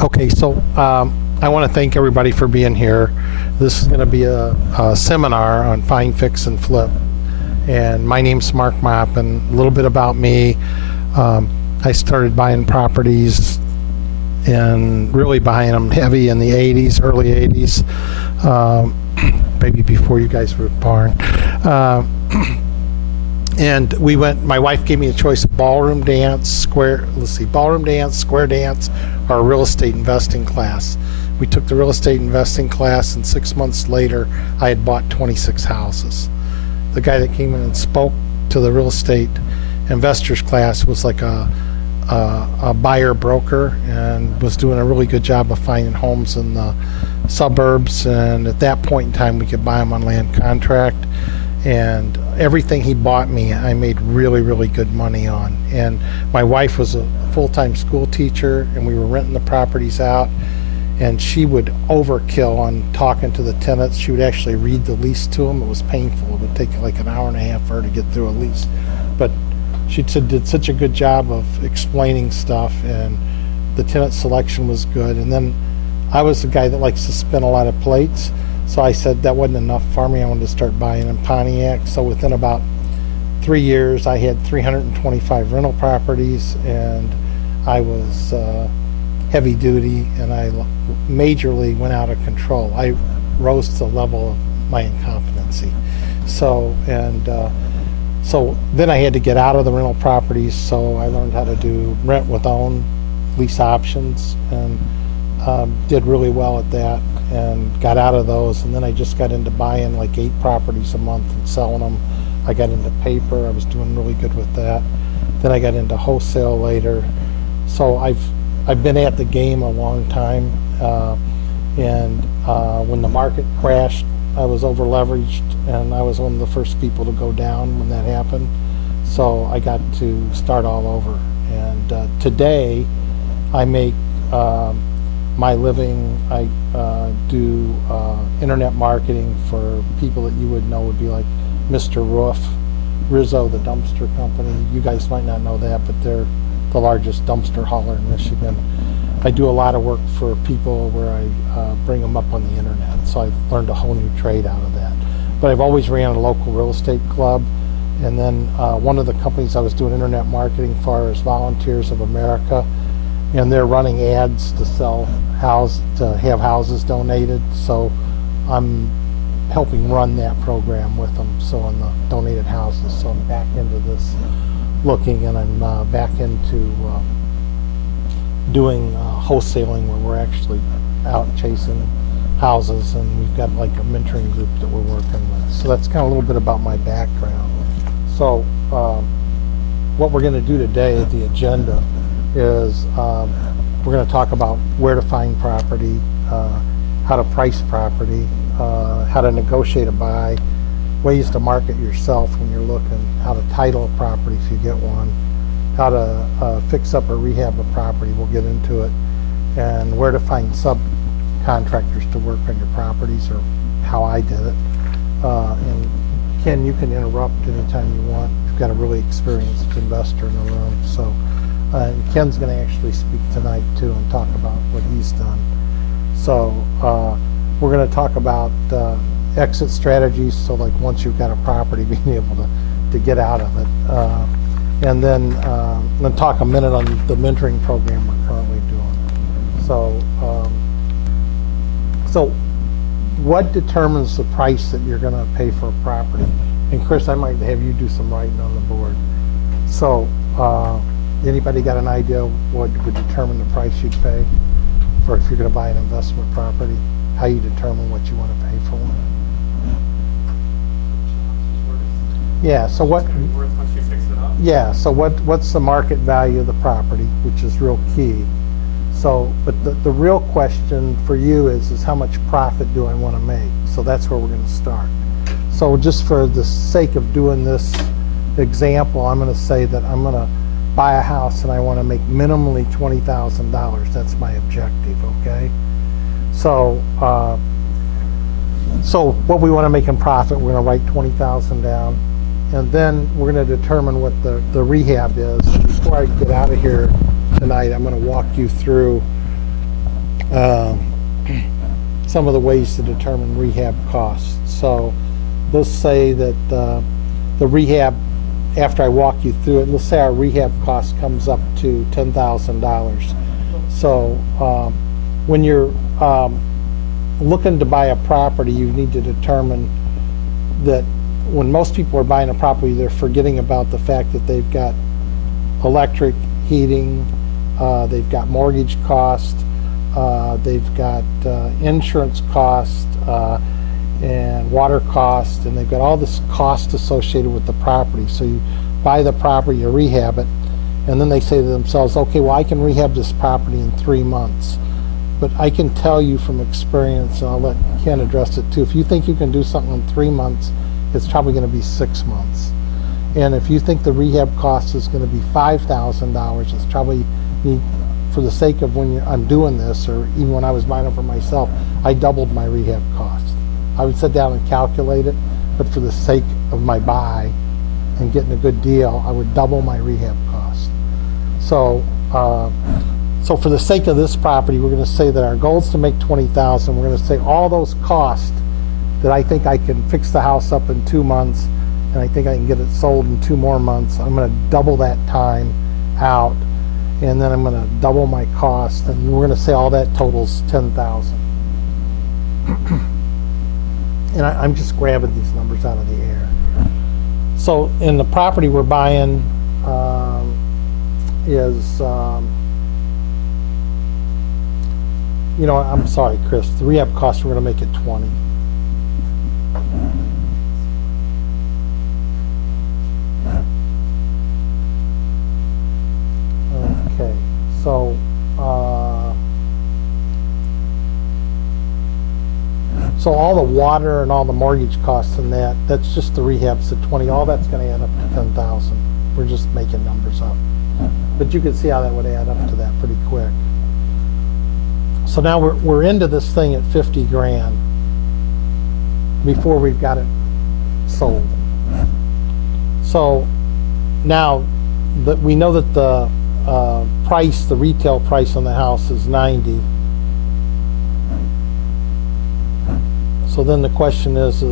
Okay, so I want to thank everybody for being here. This is going to be a seminar on find, fix, and flip. And my name's Mark Mopp, and a little bit about me. I started buying properties and really buying them heavy in the 80s, early 80s, maybe before you guys were born. And we went, my wife gave me a choice of ballroom dance, ballroom dance, square dance, or a real estate investing class. We took the real estate investing class, and 6 months later, I had bought 26 houses. The guy that came in and spoke to the real estate investors class was like a buyer broker and was doing a really good job of finding homes in the suburbs. And at that point in time, we could buy them on land contract. And everything he bought me, I made really, really good money on. And my wife was a full-time school teacher, and we were renting the properties out. And she would overkill on talking to the tenants. She would actually read the lease to them. It was painful. It would take like an hour and a half for her to get through a lease. But she did such a good job of explaining stuff, and the tenant selection was good. And then I was the guy that likes to spin a lot of plates. So I said that wasn't enough for me. I wanted to start buying in Pontiac. So within about 3 years, I had 325 rental properties, and I was heavy duty, and I majorly went out of control. I rose to the level of my incompetency. So then I had to get out of the rental properties, so I learned how to do rent with own, lease options, and did really well at that, and got out of those. And then I just got into buying like 8 properties a month and selling them. I got into paper. I was doing really good with that. Then I got into wholesale later. So I've been at the game a long time, and when the market crashed, I was over leveraged, and I was one of the first people to go down when that happened. So I got to start all over. And today I make my living, I do internet marketing for people that you would know would be like Mr. Roof, Rizzo, the dumpster company. You guys might not know that, but they're the largest dumpster hauler in Michigan. I do a lot of work for people where I bring them up on the internet. So I've learned a whole new trade out of that. But I've always ran a local real estate club. And then one of the companies I was doing internet marketing for is Volunteers of America. And they're running ads to to have houses donated. So I'm helping run that program with them. So on the donated houses. So I'm back into this looking, and I'm back into doing wholesaling, where we're actually out chasing houses, and we've got like a mentoring group that we're working with. So that's kind of a little bit about my background. So what we're going to do today, the agenda, is we're going to talk about where to find property, how to price property, how to negotiate a buy, ways to market yourself when you're looking, how to title a property if you get one, how to fix up or rehab a property, we'll get into it, and where to find subcontractors to work on your properties, or how I did it. And Ken, you can interrupt anytime you want. You've got a really experienced investor in the room. So Ken's going to actually speak tonight too and talk about what he's done. So we're going to talk about exit strategies, so like once you've got a property, being able to get out of it. And then I'm going to talk a minute on the mentoring program we're currently doing. So what determines the price that you're going to pay for a property? And Chris, I might have you do some writing on the board. So anybody got an idea what would determine the price you'd pay for if you're going to buy an investment property? How you determine what you want to pay for one? Yeah, so what? Yeah, so what's the market value of the property, which is real key. So, but the real question for you is how much profit do I want to make? So that's where we're going to start. So just for the sake of doing this example, I'm going to say that I'm going to buy a house and I want to make minimally $20,000. That's my objective, okay? So, so what we want to make in profit, we're going to write $20,000 down. And then we're going to determine what the rehab is. Before I get out of here tonight, I'm going to walk you through some of the ways to determine rehab costs. So let's say that the rehab, after I walk you through it, let's say our rehab cost comes up to $10,000. So when you're looking to buy a property, you need to determine that when most people are buying a property, they're forgetting about the fact that they've got electric, heating, they've got mortgage cost, they've got insurance cost, and water cost, and they've got all this cost associated with the property. So you buy the property, you rehab it, and then they say to themselves, okay, well, I can rehab this property in 3 months. But I can tell you from experience, and I'll let Ken address it too, if you think you can do something in 3 months, it's probably going to be 6 months. And if you think the rehab cost is going to be $5,000, it's probably, for the sake of when I'm doing this, or even when I was buying them for myself, I doubled my rehab cost. I would sit down and calculate it, but for the sake of my buy and getting a good deal, I would double my rehab cost. So, so for the sake of this property, we're going to say that our goal is to make $20,000. We're going to say all those costs that I think I can fix the house up in 2 months, and I think I can get it sold in 2 more months. I'm going to double that time out, and then I'm going to double my cost, and we're going to say all that totals $10,000. And I'm just grabbing these numbers out of the air. So in the property we're buying is, you know, I'm sorry, Chris, the rehab cost, we're going to make it 20. Okay, so so all the water and all the mortgage costs and that's just the rehabs at 20. All that's going to add up to 10,000. We're just making numbers up, but you can see how that would add up to that pretty quick. So now we're into this thing at 50 grand before we've got it sold. So now that we know that the price, the retail price on the house is 90. So then the question is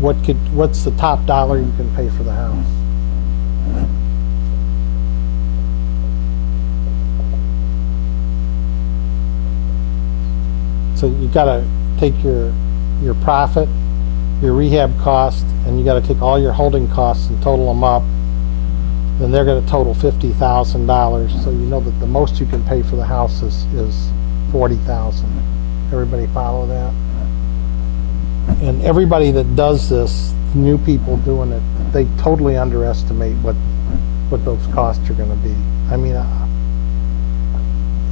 what's the top dollar you can pay for the house? So you got to take your profit, your rehab cost, and you got to take all your holding costs and total them up. Then they're going to total $50,000. So you know that the most you can pay for the house is $40,000. Everybody follow that? And everybody that does this, new people doing it, they totally underestimate what those costs are going to be. I mean,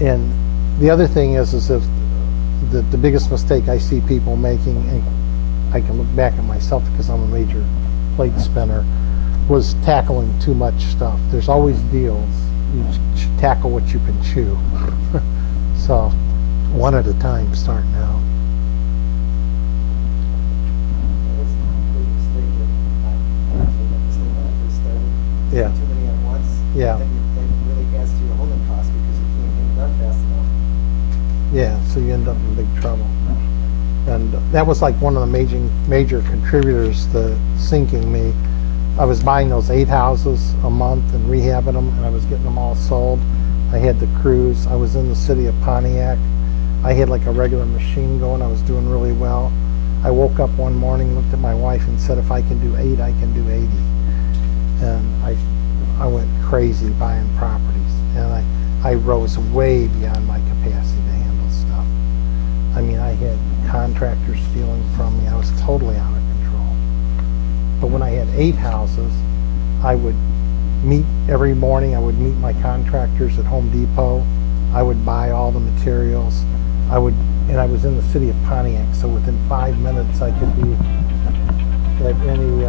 and the other thing is if the biggest mistake I see people making, and I can look back at myself because I'm a major plate spinner, was tackling too much stuff. There's always deals. You should tackle what you can chew. So, one at a time, starting out. Yeah. Too many at once. Yeah. That really adds to your holding costs because you can't get it done fast enough. Yeah, so you end up in big trouble. And that was like one of the major contributors to sinking me. I was buying those 8 houses a month and rehabbing them, and I was getting them all sold. I had the crews. I was in the city of Pontiac. I had like a regular machine going. I was doing really well. I woke up one morning, looked at my wife, and said, if I can do 8, I can do 80. And I went crazy buying properties, and I rose way beyond my capacity to handle stuff. I mean, I had contractors stealing from me. I was totally out of control. But when I had 8 houses, I would meet every morning. I would meet my contractors at Home Depot. I would buy all the materials. And I was in the city of Pontiac, so within 5 minutes I could be at any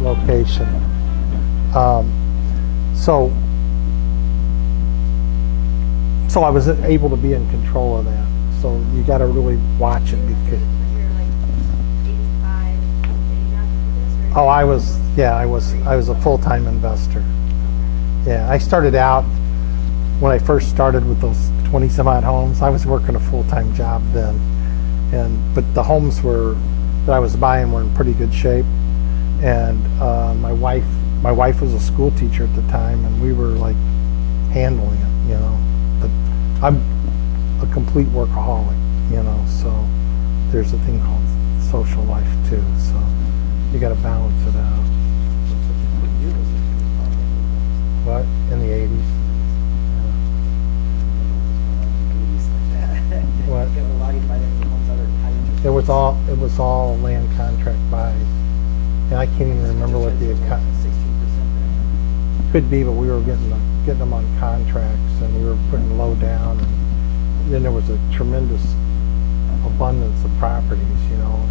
location. So I was able to be in control of that. So you got to really watch it because. Oh, I was a full-time investor. Yeah, I started out when I first started with those 20 some odd homes, I was working a full-time job then. But the homes that I was buying were in pretty good shape. And my wife was a school teacher at the time, and we were like handling it, But I'm a complete workaholic, so there's a thing called social life too. So you got to balance it out. What year was it? What? In the 80s? What? Get a lot of buy any homes that are high interest. It was all land contract buys. And I can't even remember what the 16% there. could be, but we were getting them on contracts, and we were putting low down, and then there was a tremendous abundance of properties, and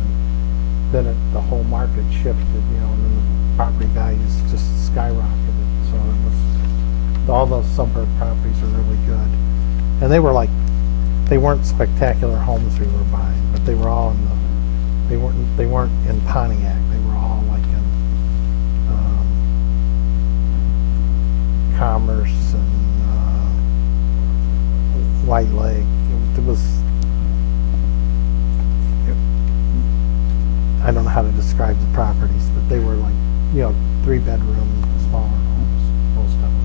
then the whole market shifted, and then the property values just skyrocketed. So it was, all those suburb properties are really good, and they weren't spectacular homes we were buying, but they were all they weren't in Pontiac. They were all like in Commerce and White Lake. I don't know how to describe the properties, but they were like, 3-bedroom, smaller homes, most of them.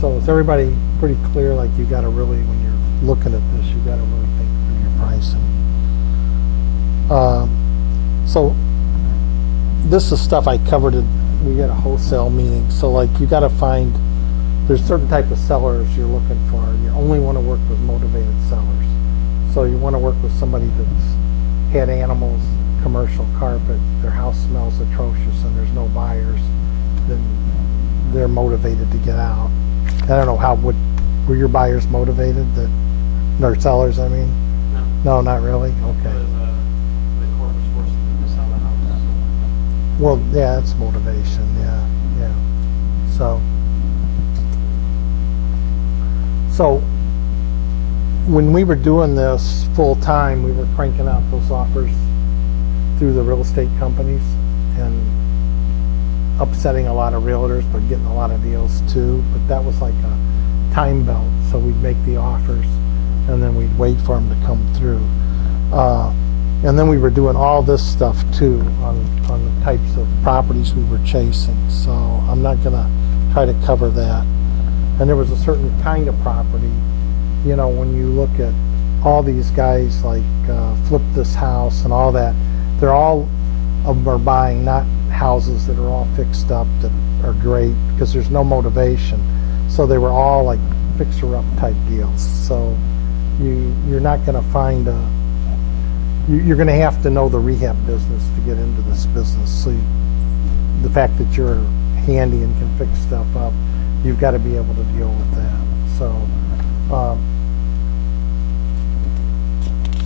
So is everybody pretty clear? Like, you got to really, when you're looking at this, you got to really think through your pricing. So this is stuff I covered we had a wholesale meeting. So like, you got to find, there's certain type of sellers you're looking for. You only want to work with motivated sellers. So you want to work with somebody that's had animals, commercial carpet, their house smells atrocious, and there's no buyers, then they're motivated to get out. I don't know were your buyers motivated, or sellers, I mean? No, not really? Okay. Because the court was forcing them to sell the house. Well, yeah, that's motivation, yeah. So when we were doing this full time, we were cranking out those offers through the real estate companies and upsetting a lot of realtors, but getting a lot of deals too. But that was like a time belt. So we'd make the offers and then we'd wait for them to come through. And then we were doing all this stuff too on the types of properties we were chasing. So I'm not gonna try to cover that. And there was a certain kind of property, when you look at all these guys like Flip This House and all that, they're all of them are buying not houses that are all fixed up that are great, because there's no motivation. So they were all like fixer-up type deals. So you're not going to find you're going to have to know the rehab business to get into this business. So the fact that you're handy and can fix stuff up, you've got to be able to deal with that.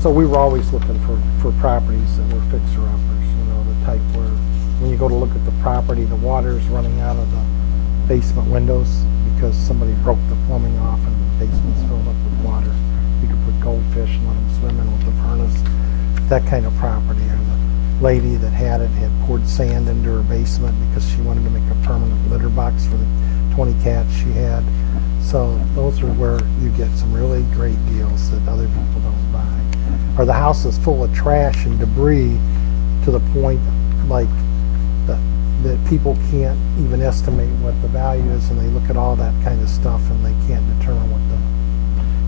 So we were always looking for properties that were fixer-uppers, the type where when you go to look at the property, the water's running out of the basement windows because somebody broke the plumbing off and the basement's filled up with water. You could put goldfish and let them swim in with the furnace, that kind of property. Or the lady that had poured sand into her basement because she wanted to make a permanent litter box for the 20 cats she had. So those are where you get some really great deals that other people don't buy. Or the house is full of trash and debris to the point like that people can't even estimate what the value is, and they look at all that kind of stuff and they can't determine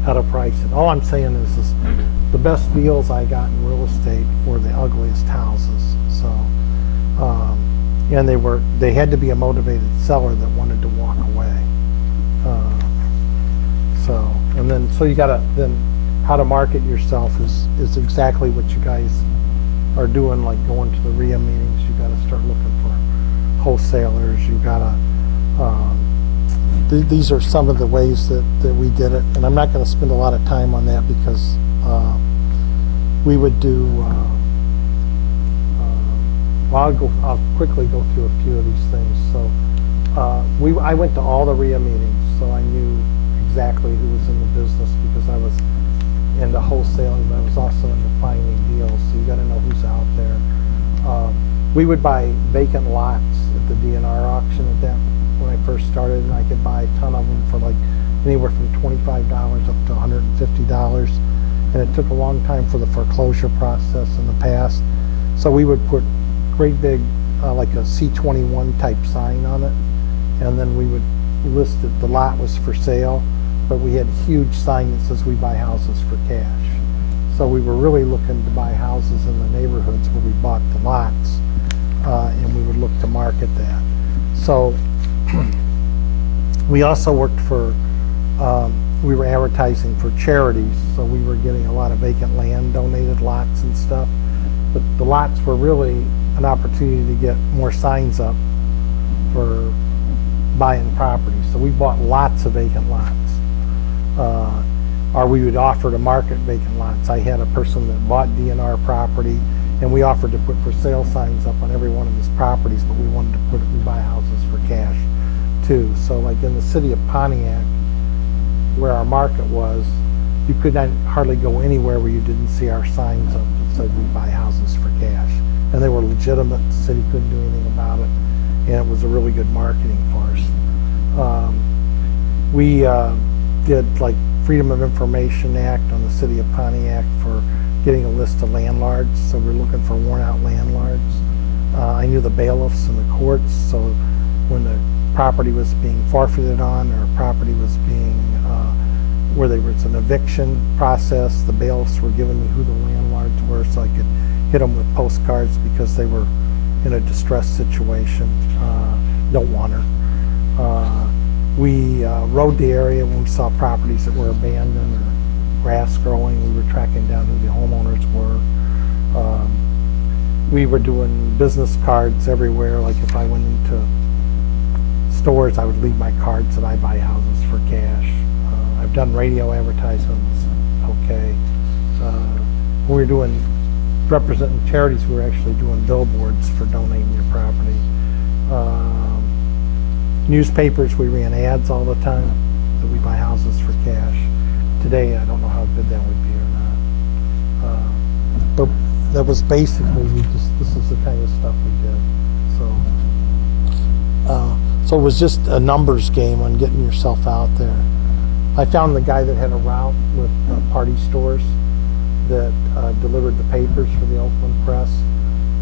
how to price it. All I'm saying is the best deals I got in real estate were the ugliest houses. So, and they had to be a motivated seller that wanted to walk away. So you gotta, then how to market yourself is exactly what you guys are doing, like going to the REO meetings. You gotta start looking for wholesalers. You gotta, these are some of the ways that we did it, and I'm not gonna spend a lot of time on that because we would do, I'll quickly go through a few of these things. So I went to all the REO meetings, so I knew exactly who was in the business because I was into wholesaling, but I was also into finding deals. So you got to know who's out there. We would buy vacant lots at the DNR auction at that point. I first started, and I could buy a ton of them for like anywhere from $25 up to $150. And it took a long time for the foreclosure process in the past. So we would put great big, like a C21 type sign on it. And then we would list that the lot was for sale, but we had a huge sign that says we buy houses for cash. So we were really looking to buy houses in the neighborhoods where we bought the lots, and we would look to market that. So we also worked for, we were advertising for charities, so we were getting a lot of vacant land, donated lots and stuff. But the lots were really an opportunity to get more signs up for buying property. So we bought lots of vacant lots. Or we would offer to market vacant lots. I had a person that bought DNR property, and we offered to put for sale signs up on every one of his properties, but we wanted to put it, we buy houses for cash too. So like in the city of Pontiac, where our market was, you could not hardly go anywhere where you didn't see our signs up that said we buy houses for cash. And they were legitimate, the city couldn't do anything about it, and it was a really good marketing for us. We did like Freedom of Information Act on the city of Pontiac for getting a list of landlords, so we're looking for worn out landlords. I knew the bailiffs in the courts, so when the property was being forfeited on, or property was being, where there was an eviction process, the bailiffs were giving me who the landlords were so I could hit them with postcards because they were in a distressed situation, don't want her. We rode the area when we saw properties that were abandoned or grass growing. We were tracking down who the homeowners were. We were doing business cards everywhere. Like if I went into stores, I would leave my cards that I buy houses for cash. I've done radio advertisements, okay. When we were doing, representing charities, we were actually doing billboards for donating your property. Newspapers, we ran ads all the time that we buy houses for cash. Today, I don't know how good that would be or not. But that was basically, this is the kind of stuff we did. So it was just a numbers game on getting yourself out there. I found the guy that had a route with party stores that delivered the papers for the Oakland Press,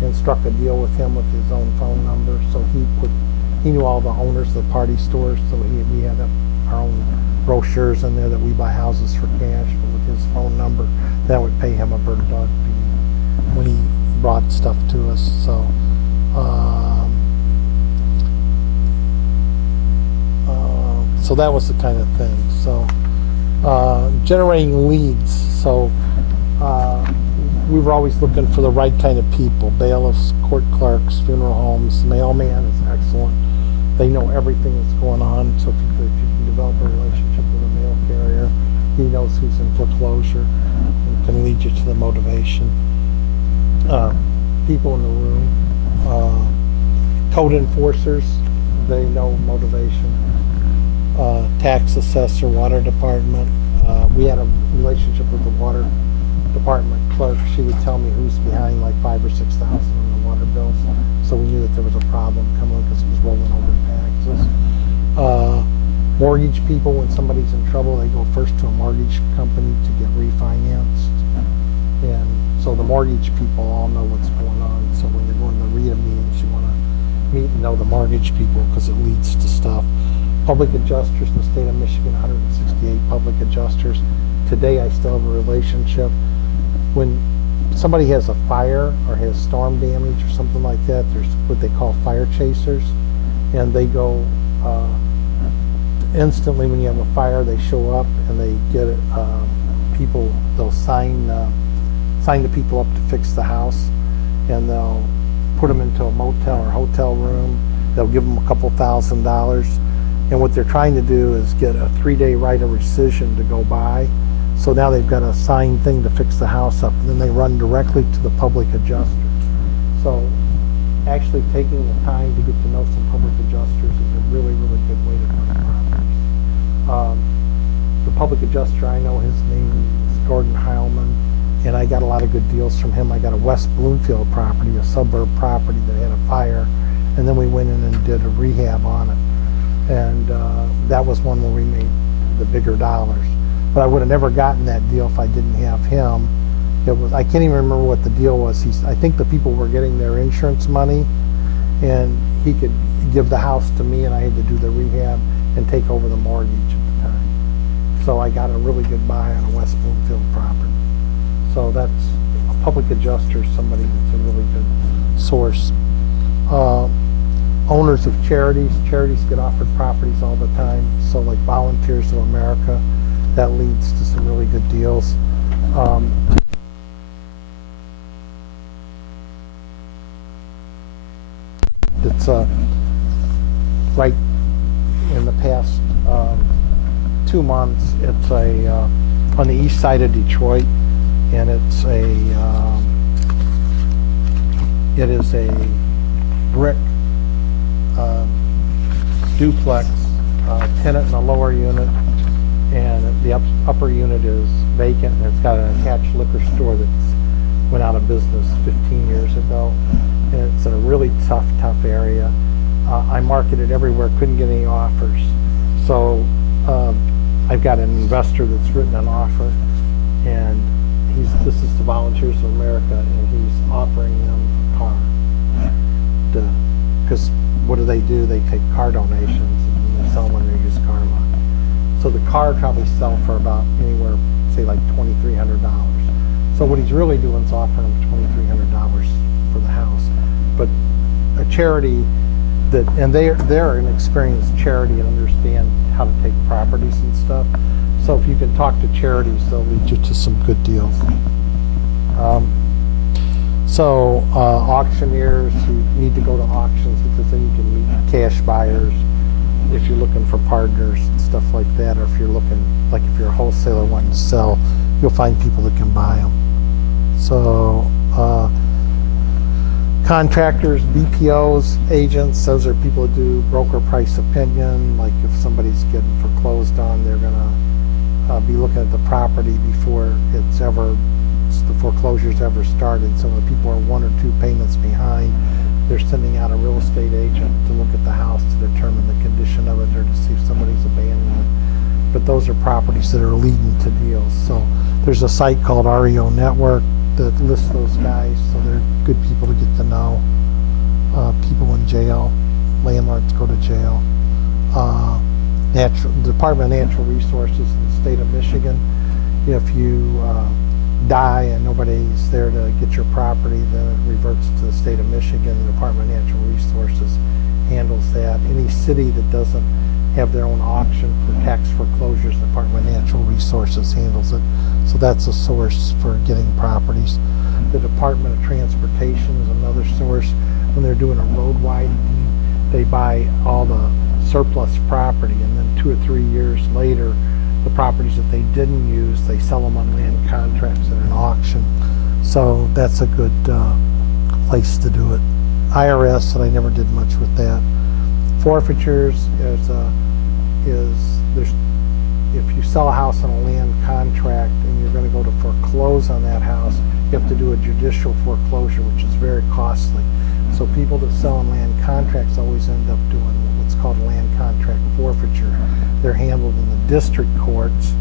and struck a deal with him with his own phone number. So he knew all the owners of the party stores, so we had our own brochures in there that we buy houses for cash, but with his phone number, that would pay him a bird dog fee when he brought stuff to us. So that was the kind of thing. So generating leads. So we were always looking for the right kind of people: bailiffs, court clerks, funeral homes. Mailman is excellent. They know everything that's going on. So if you can develop a relationship with a mail carrier, he knows who's in foreclosure and can lead you to the motivation. People in the room, code enforcers, they know motivation. Tax assessor, water department. We had a relationship with the water department clerk. She would tell me who's behind like $5,000 or $6,000 on the water bills, so we knew that there was a problem coming because it was rolling over taxes. Mortgage people, when somebody's in trouble, they go first to a mortgage company to get refinanced, and so the mortgage people all know what's going on. So when you're going to the REO meetings, you want to meet and know the mortgage people because it leads to stuff. Public adjusters in the state of Michigan, 168 public adjusters. Today I still have a relationship. When somebody has a fire or has storm damage or something like that, there's what they call fire chasers, and they go instantly when you have a fire. They show up and they get people. They'll sign the people up to fix the house, and they'll put them into a motel or hotel room. They'll give them a couple $1,000. And what they're trying to do is get a 3-day right of rescission to go by. So now they've got a signed thing to fix the house up, and then they run directly to the public adjuster. So actually taking the time to get to know some public adjusters is a really, really good way to find properties. The public adjuster, I know his name is Gordon Heilman, and I got a lot of good deals from him. I got a West Bloomfield property, a suburb property that had a fire, and then we went in and did a rehab on it. And that was one where we made the bigger dollars. But I would have never gotten that deal if I didn't have him. It was, I can't even remember what the deal was. I think the people were getting their insurance money, and he could give the house to me, and I had to do the rehab and take over the mortgage at the time. So I got a really good buy on a West Bloomfield property. So that's a public adjuster, somebody that's a really good source. Owners of charities get offered properties all the time. So like Volunteers of America, that leads to some really good deals. It's right in the past 2 months. It's on the east side of Detroit, and it is a brick duplex, tenant in the lower unit, and the upper unit is vacant, and it's got an attached liquor store that's went out of business 15 years ago. And it's in a really tough area. I marketed everywhere, couldn't get any offers. So I've got an investor that's written an offer, and this is the Volunteers of America, and he's offering them a car. Because what do? They take car donations and they sell them on their used car lot. So the car would probably sell for about anywhere, say like $2,300. So what he's really doing is offering them $2,300 for the house. But a charity that, and they're an experienced charity and understand how to take properties and stuff. So if you can talk to charities, they'll lead you to some good deals. Auctioneers, you need to go to auctions because then you can meet cash buyers if you're looking for partners and stuff like that, or if you're looking, like if you're a wholesaler wanting to sell, you'll find people that can buy them. So contractors, BPOs, agents, those are people that do broker price opinion. Like if somebody's getting foreclosed on, they're gonna be looking at the property before the foreclosure's ever started. So if people are 1 or 2 payments behind, they're sending out a real estate agent to look at the house to determine the condition of it or to see if somebody's abandoned it. But those are properties that are leading to deals. So there's a site called REO Network that lists those guys, so they're good people to get to know. People in jail, landlords go to jail. Department of Natural Resources in the state of Michigan, if you die and nobody's there to get your property, then it reverts to the state of Michigan. The Department of Natural Resources handles that. Any city that doesn't have their own auction for tax foreclosures, the Department of Natural Resources handles it. So that's a source for getting properties. The Department of Transportation is another source. When they're doing a road widening, they buy all the surplus property, and then 2 or 3 years later, the properties that they didn't use, they sell them on land contracts at an auction. So that's a good place to do it. IRS, and I never did much with that. Forfeitures if you sell a house on a land contract and you're going to go to foreclose on that house, you have to do a judicial foreclosure, which is very costly. So people that sell on land contracts always end up doing what's called a land contract forfeiture. They're handled in the district courts,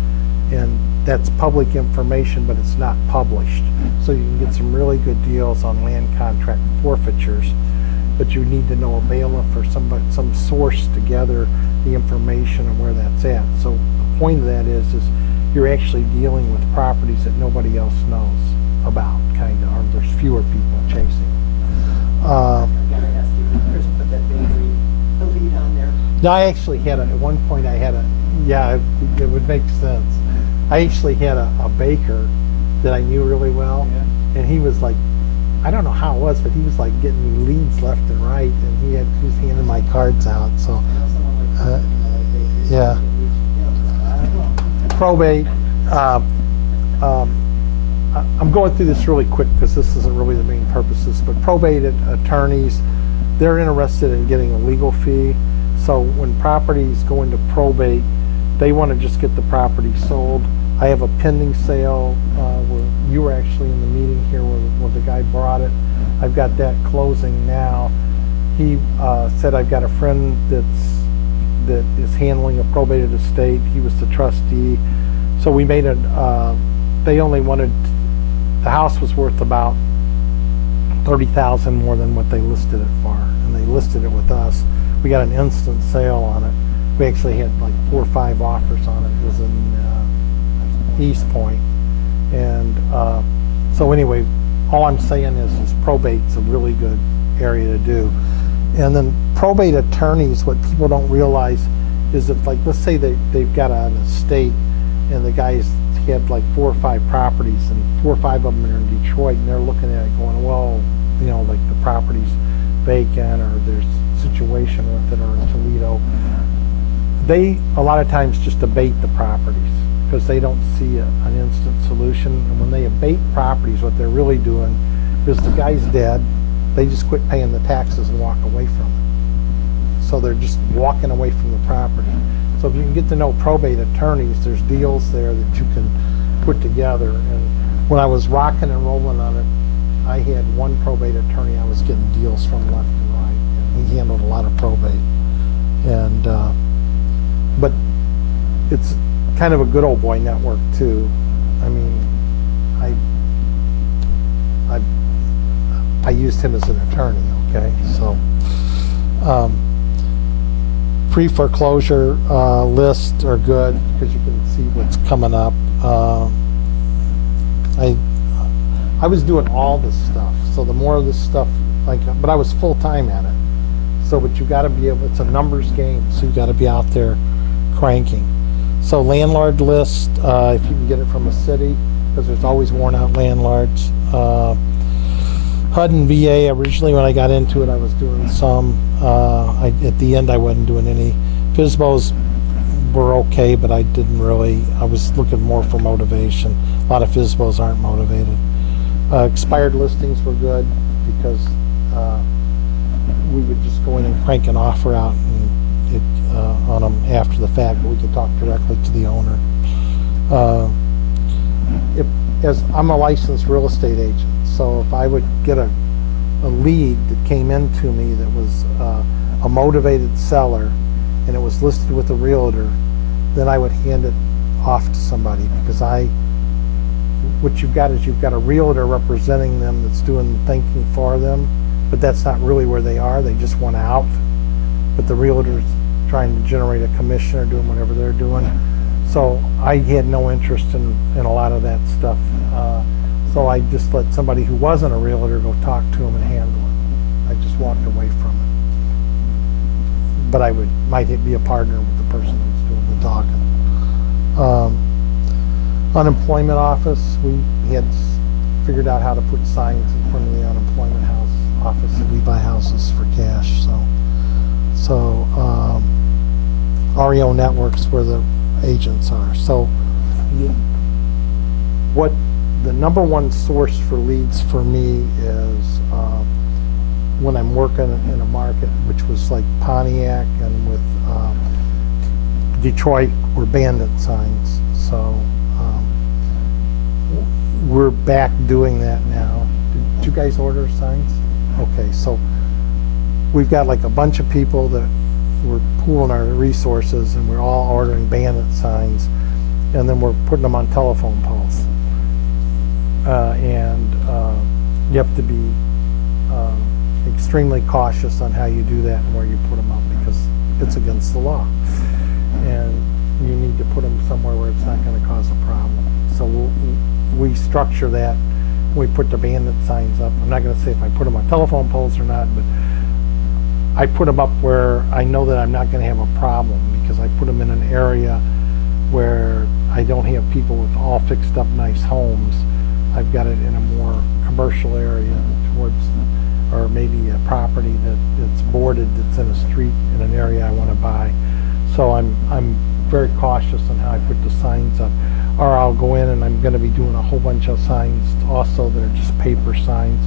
and that's public information, but it's not published. So you can get some really good deals on land contract forfeitures, but you need to know a bailiff or some source to gather the information of where that's at. So the point of that is you're actually dealing with properties that nobody else knows about, kind of, or there's fewer people chasing. I gotta ask you, Chris put that bakery, the lead on there. No, I actually had at one point it would make sense. I actually had a baker that I knew really well, and he was like, I don't know how it was, but he was like getting me leads left and right, and he was handing my cards out. So, I know someone like bakeries. yeah. Probate. I'm going through this really quick because this isn't really the main purposes, but probate attorneys, they're interested in getting a legal fee. So when properties go into probate, they want to just get the property sold. I have a pending sale where you were actually in the meeting here where the guy brought it. I've got that closing now. He said, I've got a friend that is handling a probated estate. He was the trustee. So we made they only wanted, the house was worth about $30,000 more than what they listed it for. And they listed it with us. We got an instant sale on it. We actually had like 4 or 5 offers on it. It was in East Point. And so anyway, all I'm saying is probate's a really good area to do. And then probate attorneys, what people don't realize is if, like, let's say they've got an estate and the guys had like 4 or 5 properties and 4 or 5 of them are in Detroit, and they're looking at it going, well, you know, like the property's vacant or there's a situation with it, or in Toledo. They a lot of times just abate the properties because they don't see an instant solution. And when they abate properties, what they're really doing is the guy's dead, they just quit paying the taxes and walk away from it. So they're just walking away from the property. So if you can get to know probate attorneys, there's deals there that you can put together. And when I was rocking and rolling on it, I had one probate attorney I was getting deals from left and right. And he handled a lot of probate. And but it's kind of a good old boy network too. I mean, I used him as an attorney, okay? So pre-foreclosure lists are good because you can see what's coming up. I was doing all this stuff, so the more of this stuff, but I was full-time at it. So, but you got to be able, it's a numbers game, so you got to be out there cranking. So landlord list, if you can get it from a city, because there's always worn out landlords. HUD and VA, originally when I got into it, I was doing some. At the end, I wasn't doing any. FSBOs were okay, but I didn't really, I was looking more for motivation. A lot of FSBOs aren't motivated. Expired listings were good because we would just go in and crank an offer out on them after the fact, but we could talk directly to the owner. As I'm a licensed real estate agent, so if I would get a lead that came into me that was a motivated seller and it was listed with a realtor, then I would hand it off to somebody, because what you've got is you've got a realtor representing them that's doing the thinking for them, but that's not really where they are. They just want out, but the realtor's trying to generate a commission or doing whatever they're doing. So I had no interest in a lot of that stuff. So I just let somebody who wasn't a realtor go talk to them and handle it. I just walked away from it. But I might be a partner with the person who's doing the talking. Unemployment office, we had figured out how to put signs in front of the unemployment office that we buy houses for cash. So REO Networks where the agents are. So what the number one source for leads for me is when I'm working in a market, which was like Pontiac and with Detroit, were bandit signs. So we're back doing that now. Did you guys order signs? Okay, so we've got like a bunch of people that we're pooling our resources and we're all ordering bandit signs, and then we're putting them on telephone poles. You have to be extremely cautious on how you do that and where you put them up, because it's against the law. And you need to put them somewhere where it's not going to cause a problem. So we structure that. We put the bandit signs up. I'm not going to say if I put them on telephone poles or not, but I put them up where I know that I'm not going to have a problem, because I put them in an area where I don't have people with all fixed up nice homes. I've got it in a more commercial area towards, or maybe a property that's boarded, that's in a street in an area I want to buy. So I'm very cautious on how I put the signs up. Or I'll go in and I'm going to be doing a whole bunch of signs also that are just paper signs,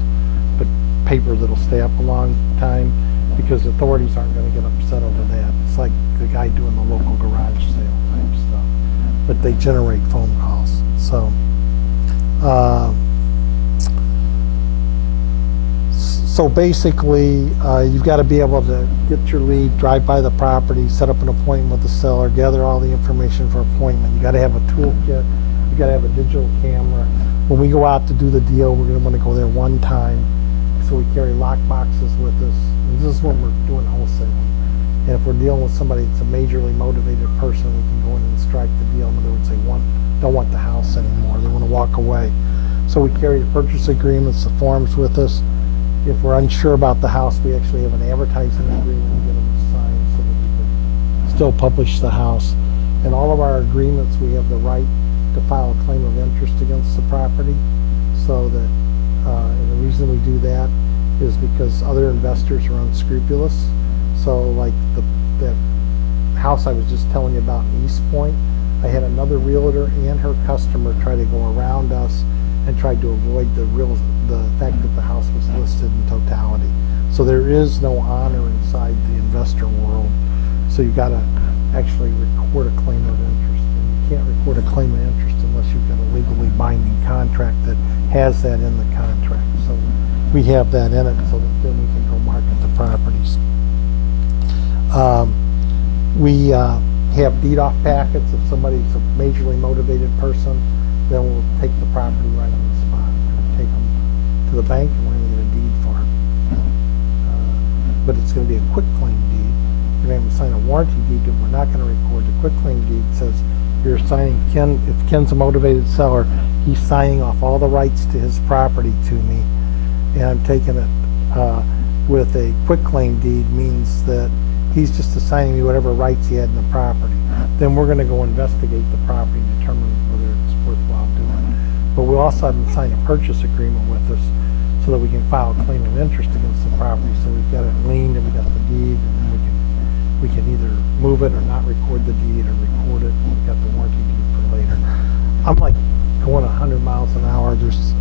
but paper that'll stay up a long time, because authorities aren't going to get upset over that. It's like the guy doing the local garage sale type stuff, but they generate phone calls. So So basically, you've got to be able to get your lead, drive by the property, set up an appointment with the seller, gather all the information for appointment. You got to have a toolkit. You got to have a digital camera. When we go out to do the deal, we're going to want to go there one time. So we carry lock boxes with us. And this is when we're doing wholesaling. And if we're dealing with somebody that's a majorly motivated person, we can go in and strike the deal. In other words, they don't want the house anymore. They want to walk away. So we carry the purchase agreements, the forms with us. If we're unsure about the house, we actually have an advertising agreement we get them to sign so that we can still publish the house. In all of our agreements, we have the right to file a claim of interest against the property. So that, and the reason we do that is because other investors are unscrupulous. So like that house I was just telling you about in East Point, I had another realtor and her customer try to go around us and tried to avoid the fact that the house was listed in totality. So there is no honor inside the investor world. So you've got to actually record a claim of interest. And you can't record a claim of interest unless you've got a legally binding contract that has that in the contract. So we have that in it so that then we can go market the properties. We have deed-off packets. If somebody's a majorly motivated person, then we'll take the property right on the spot. We're going to take them to the bank and we're going to get a deed for it. But it's going to be a quick claim deed. We're going to have them sign a warranty deed, but we're not going to record. The quick claim deed says you're signing Ken. If Ken's a motivated seller, he's signing off all the rights to his property to me, and I'm taking it with a quick claim deed means that he's just assigning me whatever rights he had in the property. Then we're going to go investigate the property and determine whether it's worthwhile doing. But we'll also have them sign a purchase agreement with us so that we can file a claim of interest against the property. So we've got it liened and we got the deed, and then we can either move it or not record the deed or record it. We've got the warranty deed for later. I'm like going 100 miles an hour. There's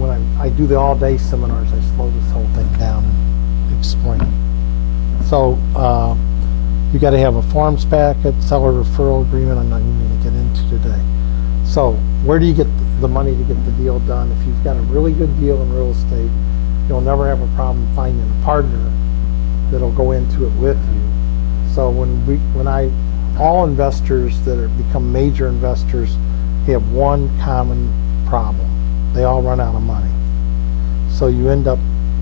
when I do the all-day seminars, I slow this whole thing down and explain. So you got to have a forms packet, seller referral agreement. I'm not even going to get into today. So where do you get the money to get the deal done? If you've got a really good deal in real estate, you'll never have a problem finding a partner that'll go into it with you. So all investors that have become major investors have one common problem. They all run out of money. So you end up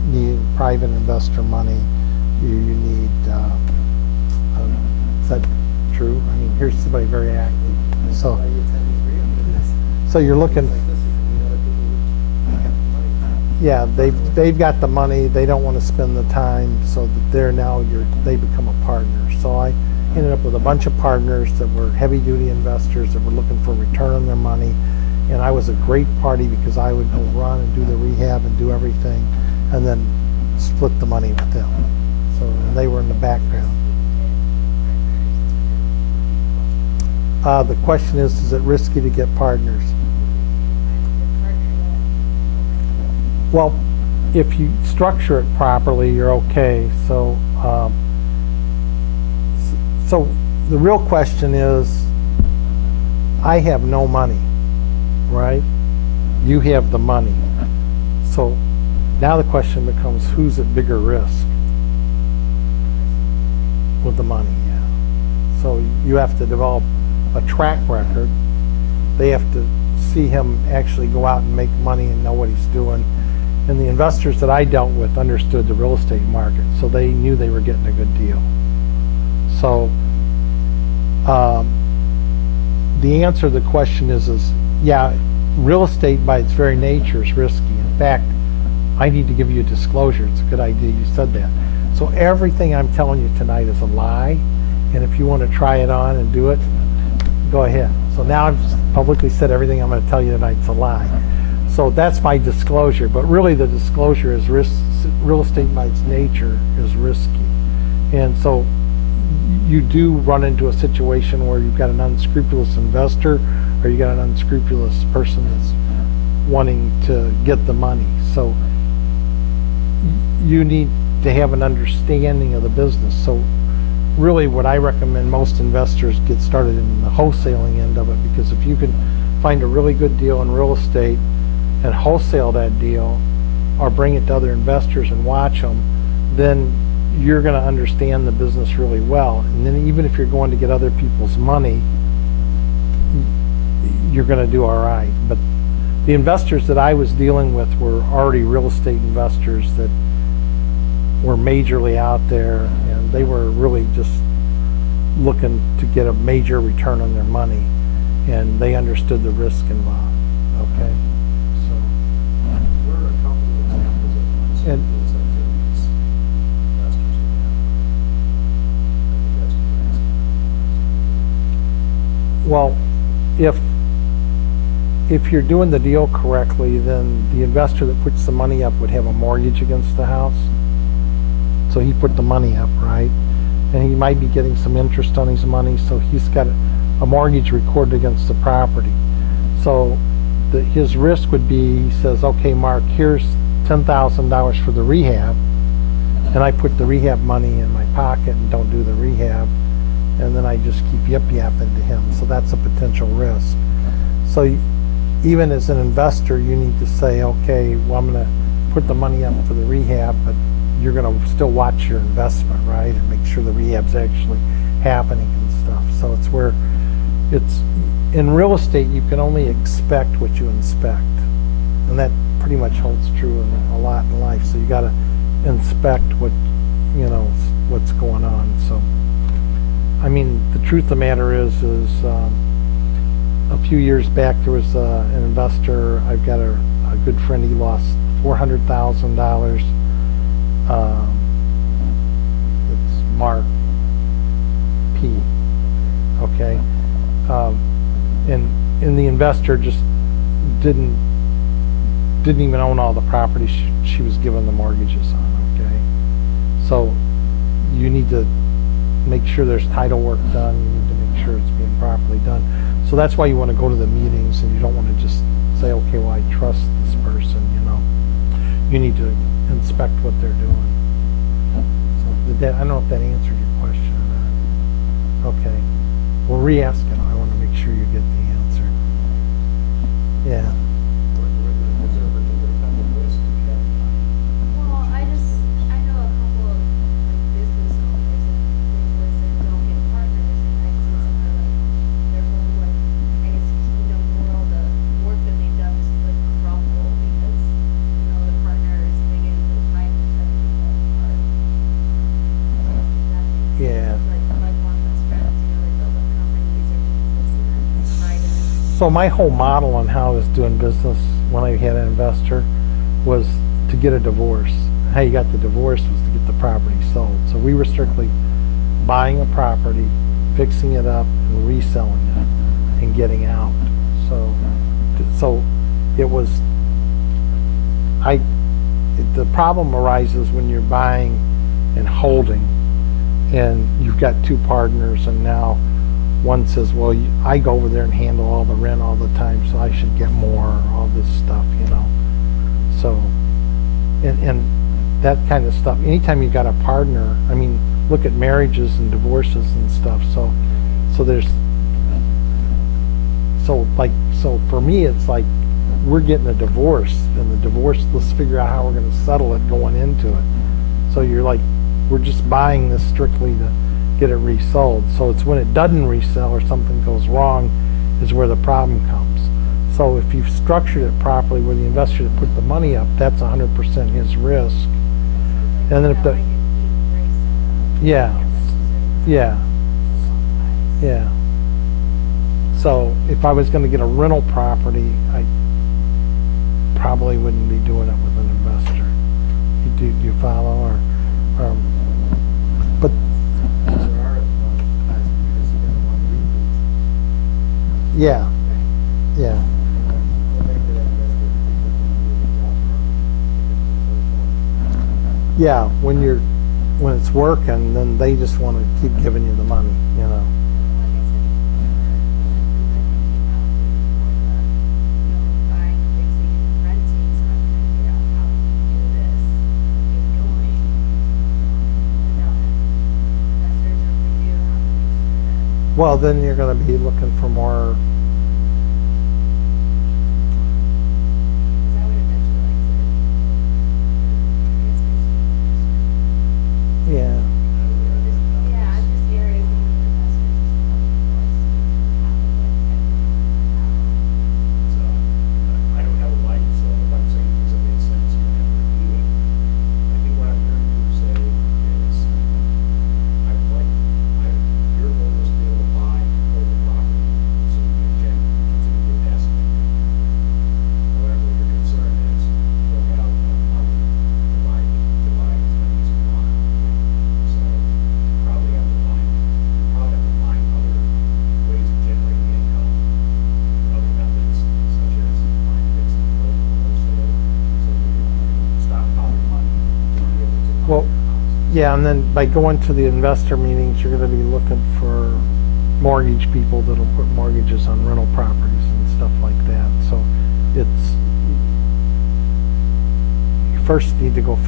needing private investor money. You need, is that true? I mean, here's somebody very active. So you're looking, yeah, they've got the money. They don't want to spend the time, so that they become a partner. So I ended up with a bunch of partners that were heavy-duty investors that were looking for a return on their money. And I was a great party because I would go run and do the rehab and do everything and then split the money with them. So and they were in the background. The question is it risky to get partners? Well, if you structure it properly, you're okay. So, so the real question is, I have no money, right? You have the money. So now the question becomes, who's at bigger risk with the money? Yeah. So you have to develop a track record. They have to see him actually go out and make money and know what he's doing. And the investors that I dealt with understood the real estate market, so they knew they were getting a good deal. So the answer to the question is yeah, real estate by its very nature is risky. In fact, I need to give you a disclosure. It's a good idea you said that. So everything I'm telling you tonight is a lie, and if you want to try it on and do it, go ahead. So now I've publicly said everything I'm going to tell you tonight's a lie. So that's my disclosure, but really the disclosure is real estate by its nature is risky. And so you do run into a situation where you've got an unscrupulous investor or you got an unscrupulous person that's wanting to get the money. So you need to have an understanding of the business. So really what I recommend most investors get started in the wholesaling end of it, because if you can find a really good deal in real estate and wholesale that deal, or bring it to other investors and watch them, then you're going to understand the business really well. And then even if you're going to get other people's money, you're going to do all right. But the investors that I was dealing with were already real estate investors that were majorly out there, and they were really just looking to get a major return on their money, and they understood the risk involved. Okay, so What are a couple of examples of And- unscrupulous activities investors can have? I think that's what you're asking. well, if you're doing the deal correctly, then the investor that puts the money up would have a mortgage against the house. So he put the money up, right? And he might be getting some interest on his money, so he's got a mortgage recorded against the property. So his risk would be, he says, okay, Mark, here's $10,000 for the rehab, and I put the rehab money in my pocket and don't do the rehab, and then I just keep yip-yapping to him. So that's a potential risk. So even as an investor, you need to say, okay, well, I'm going to put the money up for the rehab, but you're going to still watch your investment, right? And make sure the rehab's actually happening and stuff. So it's where it's, in real estate, you can only expect what you inspect. And that pretty much holds true in a lot in life. So you got to inspect what, what's going on. So, I mean, the truth of the matter is a few years back, there was an investor. I've got a good friend. He lost $400,000. It's Mark P. Okay, and the investor just didn't even own all the property she was given the mortgages on. Okay, so you need to make sure there's title work done. You need to make sure it's being properly done. So that's why you want to go to the meetings, and you don't want to just say, okay, well, I trust this person. You need to inspect what they're doing. So I don't know if that answered your question or not. Okay. Well, re-ask it. I want to make sure you get the answer. Yeah. Is there a particular type of risk you have? Well, I know a couple of like business owners and things where they don't get partners, and I've seen some of their whole like I guess kingdom world of work that they've done just like crumble because the partners they get into a fight and stuff to fall apart. Yeah. Like lifelong best friends, they build up companies or businesses and then fight and then So my whole model on how I was doing business when I had an investor was to get a divorce. How you got the divorce was to get the property sold. So we were strictly buying a property, fixing it up, and reselling it, and getting out. So it was. The problem arises when you're buying and holding, and you've got two partners, and now one says, well, I go over there and handle all the rent all the time, so I should get more, all this stuff, So, and that kind of stuff, anytime you've got a partner, I mean, look at marriages and divorces and stuff, so for me, it's like, we're getting a divorce, and the divorce, let's figure out how we're going to settle it going into it. So you're like, we're just buying this strictly to get it resold. So it's when it doesn't resell or something goes wrong is where the problem comes. So if you've structured it properly where the investor that put the money up, that's 100% his risk. And then if the, yeah, so if I was going to get a rental property, I probably wouldn't be doing it with an investor. Do you follow? Or but There are times because you don't want to repeat. yeah. Go back to that investor, people can do a good job because it's Yeah, when it's working, then they just want to keep giving you the money, Well, then you're going to be looking for more. Yeah. Yeah, I'm just very big investors So, I don't have a mic, so if I'm saying things that make sense, you're gonna have to repeat it. I think what I'm hearing you say is, your goal is to be able to buy and hold the property, so you can continue your passive income. However, your concern is, you don't have enough money to buy as many as you want. So, you probably have to find other ways of generating income, other methods, such as buying fixed and flip or sale, so that you can stockpile your money to be able to buy Well, your house. Yeah, and then by going to the investor meetings, you're gonna be looking for mortgage people that'll put mortgages on rental properties and stuff like that. So it's, you first need to go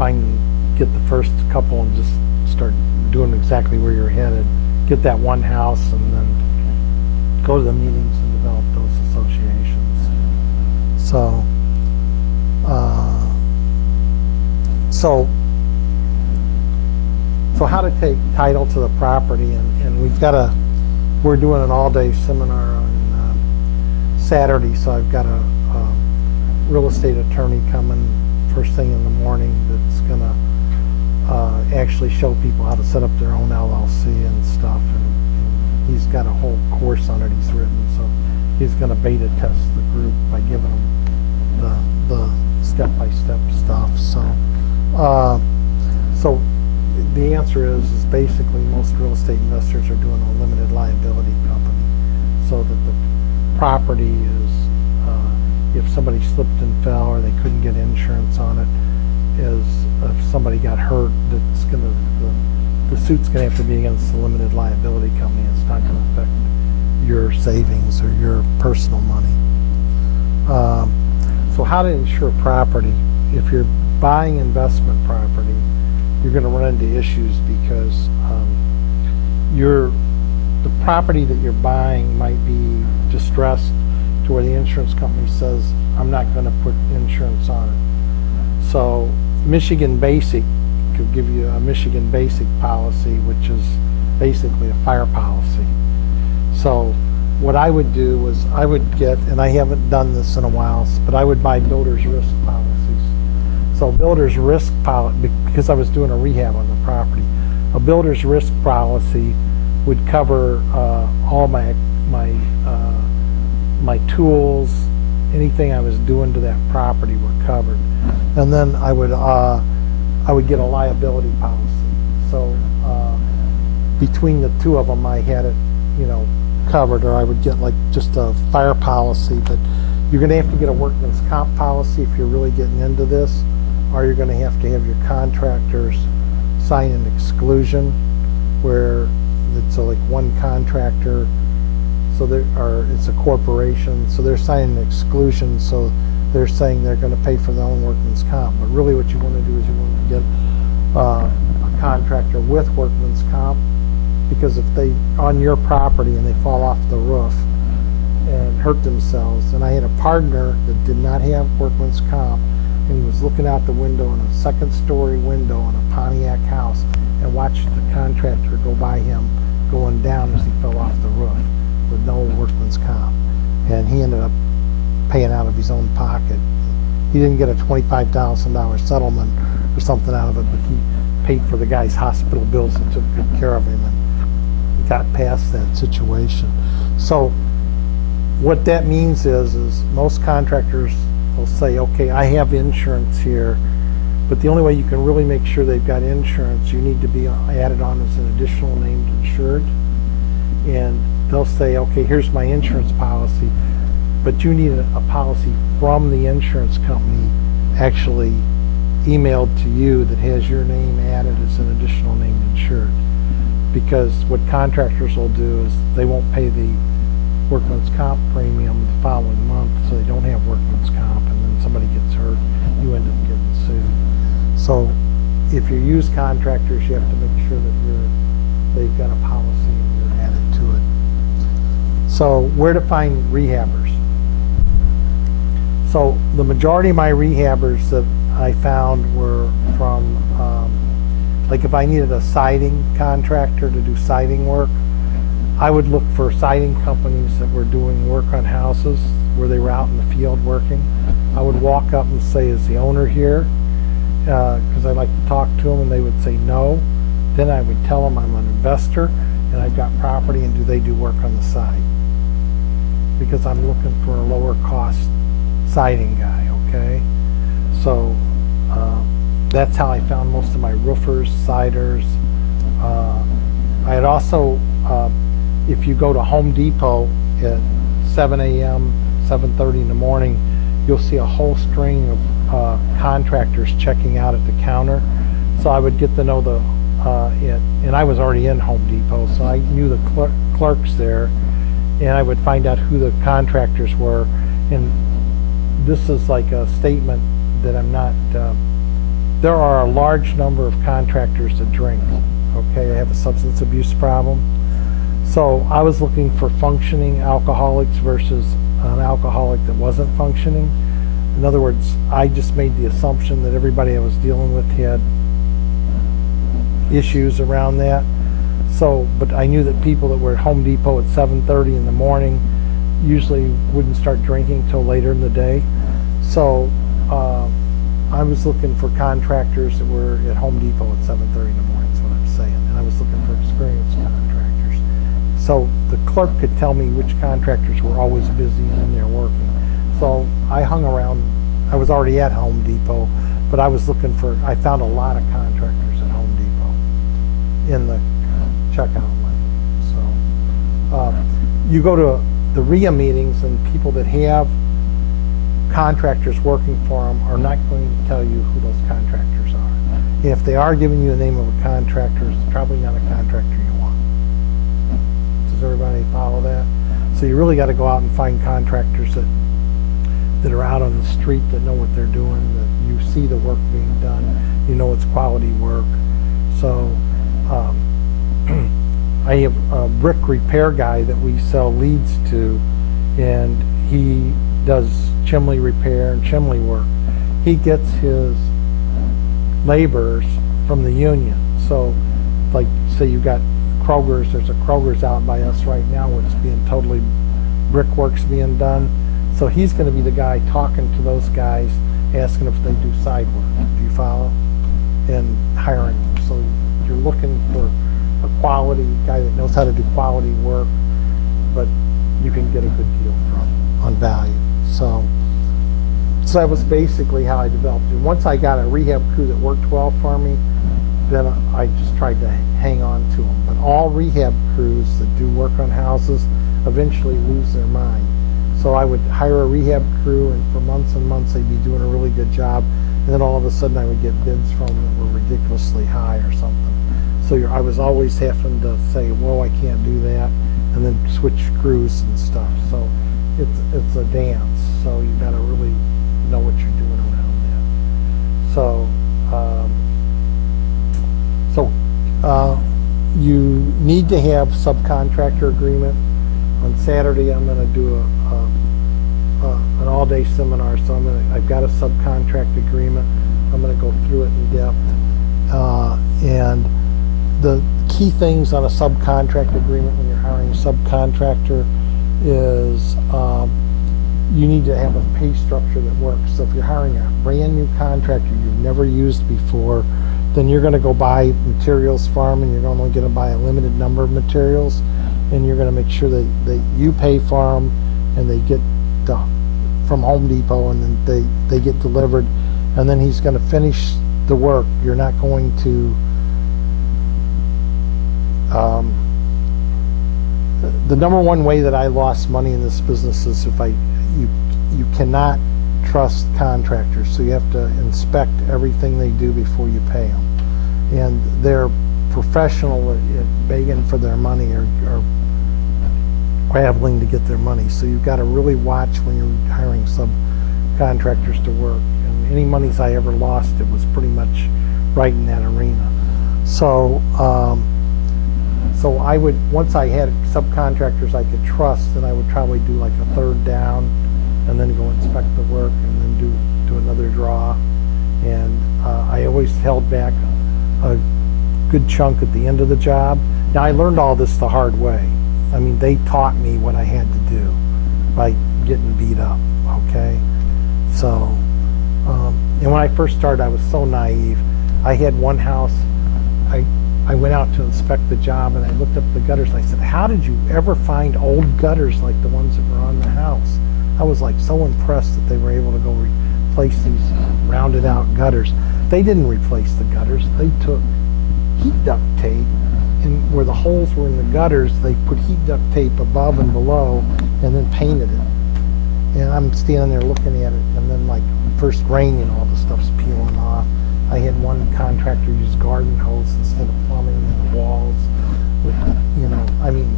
get the first couple and just start doing exactly where you're headed. Get that one house and then go to the meetings and develop those associations. So, so how to take title to the property, and we're doing an all-day seminar on Saturday, so I've got a real estate attorney coming first thing in the morning that's gonna actually show people how to set up their own LLC and stuff, and he's got a whole course on it he's written, so he's gonna beta test the group by giving them the step-by-step stuff, so the answer is basically most real estate investors are doing a limited liability company, so that the property is, if somebody slipped and fell or they couldn't get insurance on it, is if somebody got hurt, the suit's gonna have to be against the limited liability company. It's not gonna affect your savings or your personal money. So how to insure property? If you're buying investment property, you're going to run into issues because the property that you're buying might be distressed to where the insurance company says, I'm not going to put insurance on it. So Michigan Basic could give you a Michigan Basic policy, which is basically a fire policy. So what I would do was I would get, and I haven't done this in a while, but I would buy builder's risk policies. So builder's risk policy, because I was doing a rehab on the property, a builder's risk policy would cover all my tools, anything I was doing to that property were covered. And then I would get a liability policy. So between the two of them, I had it, covered, or I would get like just a fire policy. But you're going to have to get a workman's comp policy if you're really getting into this, or you're going to have your contractors sign an exclusion where it's like one contractor, so it's a corporation, so they're signing an exclusion, so they're saying they're going to pay for their own workman's comp. But really what you want to do is you want to get a contractor with workman's comp, because if they on your property and they fall off the roof and hurt themselves, and I had a partner that did not have workman's comp, and he was looking out the window in a second-story window in a Pontiac house and watched the contractor go by him going down as he fell off the roof with no workman's comp, and he ended up paying out of his own pocket. He didn't get a $25,000 settlement or something out of it, but he paid for the guy's hospital bills and took good care of him, and he got past that situation. So what that means is most contractors will say, okay, I have insurance here, but the only way you can really make sure they've got insurance, you need to be added on as an additional named insured. And they'll say, okay, here's my insurance policy, but you need a policy from the insurance company actually emailed to you that has your name added as an additional named insured. Because what contractors will do is they won't pay the workman's comp premium the following month, so they don't have workman's comp, and then somebody gets hurt, you end up getting sued. So if you use contractors, you have to make sure that they've got a policy and you're added to it. So where to find rehabbers? So the majority of my rehabbers that I found were from like if I needed a siding contractor to do siding work, I would look for siding companies that were doing work on houses where they were out in the field working. I would walk up and say, is the owner here? Because I like to talk to them, and they would say no. Then I would tell them I'm an investor and I've got property, and do they do work on the side? Because I'm looking for a lower cost siding guy, okay? So that's how I found most of my roofers, siders. I had also, if you go to Home Depot at 7 a.m., 7:30 in the morning, you'll see a whole string of contractors checking out at the counter. So I would get to know the, and I was already in Home Depot, so I knew the clerks there, and I would find out who the contractors were. And this is like a statement that I'm not, there are a large number of contractors that drink, okay? They have a substance abuse problem. So I was looking for functioning alcoholics versus an alcoholic that wasn't functioning. In other words, I just made the assumption that everybody I was dealing with had issues around that. So, but I knew that people that were at Home Depot at 7:30 in the morning usually wouldn't start drinking till later in the day. So I was looking for contractors that were at Home Depot at 7:30 in the morning, is what I'm saying. And I was looking for experienced contractors. So the clerk could tell me which contractors were always busy and in there working. So I hung around. I was already at Home Depot, but I was looking for, I found a lot of contractors at Home Depot in the checkout line. So you go to the REO meetings, and people that have contractors working for them are not going to tell you who those contractors are. And if they are giving you the name of a contractor, it's probably not a contractor you want. Does everybody follow that? So you really got to go out and find contractors that are out on the street, that know what they're doing, that you see the work being done, you know it's quality work. So I have a brick repair guy that we sell leads to, and he does chimney repair and chimney work. He gets his laborers from the union. So like, say you got Kroger's, there's a Kroger's out by us right now where it's being totally, brickwork's being done. So he's going to be the guy talking to those guys, asking if they do side work. Do you follow? And hiring them. So you're looking for a quality guy that knows how to do quality work, but you can get a good deal from on value. So that was basically how I developed it. Once I got a rehab crew that worked well for me, then I just tried to hang on to them. But all rehab crews that do work on houses eventually lose their mind. So I would hire a rehab crew, and for months and months they'd be doing a really good job, and then all of a sudden I would get bids from them that were ridiculously high or something. So I was always having to say, whoa, I can't do that, and then switch crews and stuff. So it's a dance, so you got to really know what you're doing around that. So you need to have subcontractor agreement. On Saturday, I'm going to do an all-day seminar, so I've got a subcontract agreement. I'm going to go through it in depth. And the key things on a subcontract agreement when you're hiring a subcontractor is you need to have a pay structure that works. So if you're hiring a brand new contractor you've never used before, then you're going to go buy materials from them, and you're only going to buy a limited number of materials, and you're going to make sure that you pay for them, and they get from Home Depot, and then they get delivered, and then he's going to finish the work. You're not going to the number one way that I lost money in this business is if you cannot trust contractors, so you have to inspect everything they do before you pay them, and they're professional at begging for their money or traveling to get their money. So you've got to really watch when you're hiring subcontractors to work. And any monies I ever lost, it was pretty much right in that arena. So so I would, once I had subcontractors I could trust, then I would probably do like a third down, and then go inspect the work, and then do another draw. And I always held back a good chunk at the end of the job. Now, I learned all this the hard way. I mean, they taught me what I had to do by getting beat up, okay? So, and when I first started, I was so naive. I had one house, I went out to inspect the job and I looked up the gutters and I said, how did you ever find old gutters like the ones that were on the house? I was like so impressed that they were able to go replace these rounded out gutters. They didn't replace the gutters. They took heat duct tape, and where the holes were in the gutters, they put heat duct tape above and below and then painted it. And I'm standing there looking at it, and then like first rain, all the stuff's peeling off. I had one contractor use garden hose instead of plumbing in the walls. With, I mean,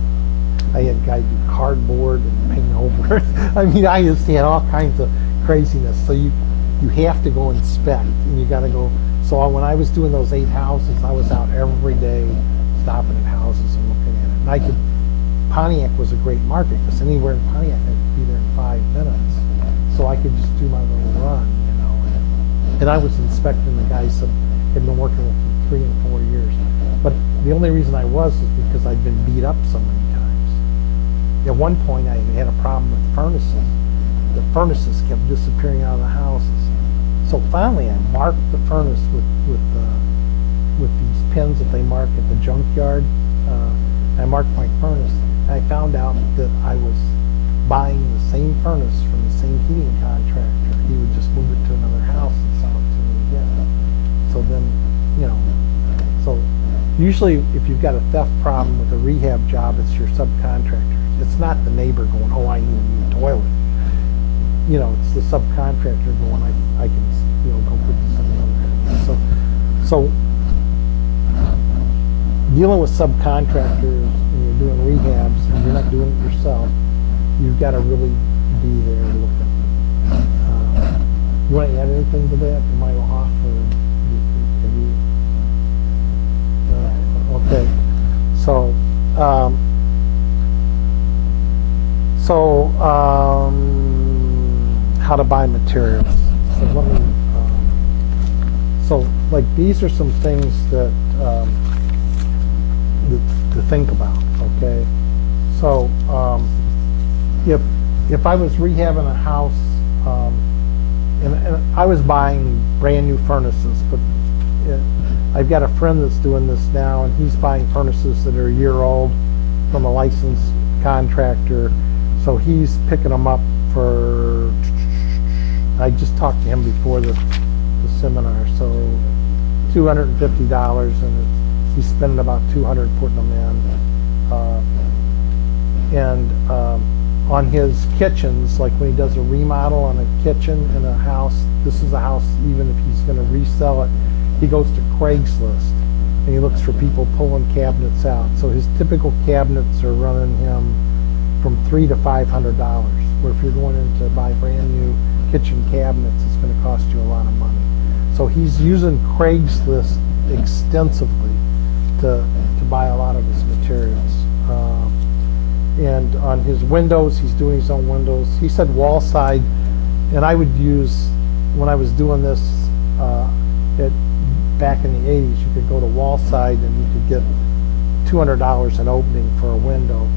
I had a guy do cardboard and paint over it. I mean, I just had all kinds of craziness. So you have to go inspect, and you got to go. So when I was doing those 8 houses, I was out every day stopping at houses and looking at it. And I could, Pontiac was a great market because anywhere in Pontiac I could be there in 5 minutes. So I could just do my little run, and I was inspecting the guys that had been working with me 3 and 4 years. But the only reason I was is because I'd been beat up so many times. At one point I had a problem with furnaces. The furnaces kept disappearing out of the houses. So finally I marked the furnace with these pins that they mark at the junkyard. I marked my furnace, and I found out that I was buying the same furnace from the same heating contractor. He would just move it to another house and sell it to me again. So then, so usually if you've got a theft problem with a rehab job, it's your subcontractor. It's not the neighbor going, oh, I need a new toilet. It's the subcontractor going, I can, go put this in another. So dealing with subcontractors and you're doing rehabs and you're not doing it yourself, you've got to really be there looking. You want to add anything to that? Am I off, or have you? Okay. So, how to buy materials. So let me. So like these are some things that to think about. Okay. So if I was rehabbing a house, and I was buying brand new furnaces, but I've got a friend that's doing this now, and he's buying furnaces that are a year old from a licensed contractor. So he's picking them up for, I just talked to him before the seminar, so $250, and he's spending about $200 putting them in. On his kitchens, like when he does a remodel on a kitchen in a house, this is a house, even if he's going to resell it, he goes to Craigslist and he looks for people pulling cabinets out. So his typical cabinets are running him from $300 to $500, where if you're going in to buy brand new kitchen cabinets, it's going to cost you a lot of money. So he's using Craigslist extensively to buy a lot of his materials. And on his windows, he's doing his own windows. He said wall side, and I would use, when I was doing this back in the 80s, you could go to wall side and you could get $200 an opening for a window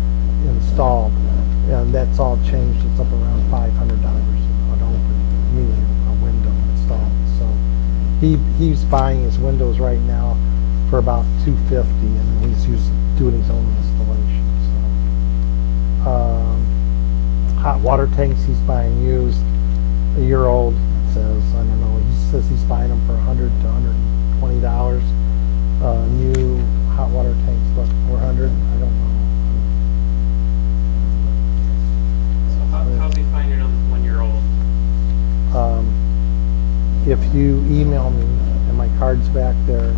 installed. And that's all changed. It's up around $500 an opening, meaning a window installed. So he's buying his windows right now for about $250, and he's doing his own installation. Hot water tanks he's buying used, a year old, says, I don't know, he says he's buying them for $100 to $120. New hot water tanks, what, $400? I don't know. So how's he finding them when you're old? If you email me, and my card's back there,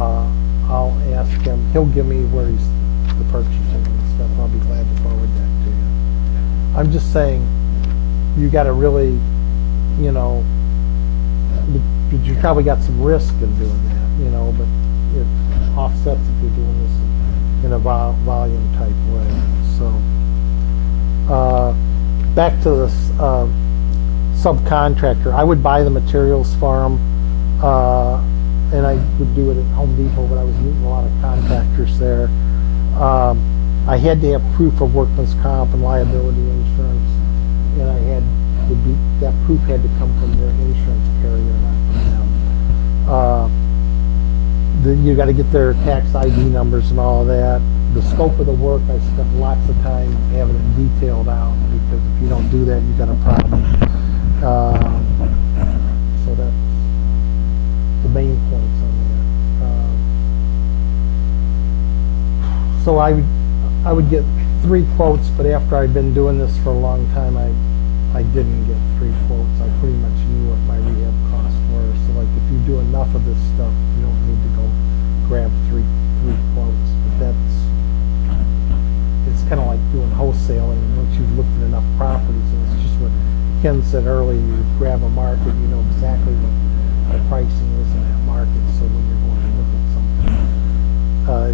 I'll ask him, he'll give me where he's the purchasing and stuff. I'll be glad to forward that to you. I'm just saying, you got to really, you probably got some risk in doing that, but it offsets if you're doing this in a volume type way. So, back to this subcontractor. I would buy the materials for him. and I would do it at Home Depot, but I was meeting a lot of contractors there. I had to have proof of workman's comp and liability insurance, and that proof had to come from their insurance carrier, not from them. You gotta get their tax ID numbers and all of that. The scope of the work, I spent lots of time having it detailed out, because if you don't do that, you got a problem. So that's the main points on that. So I would get 3 quotes, but after I'd been doing this for a long time, I didn't get 3 quotes. I pretty much knew what my rehab costs were. So like if you do enough of this stuff, you don't need to go grab three quotes. But it's kind of like doing wholesaling. Once you've looked at enough properties, and it's just what Ken said earlier, you grab a market, you know exactly what the pricing is in that market. So when you're going to look at something,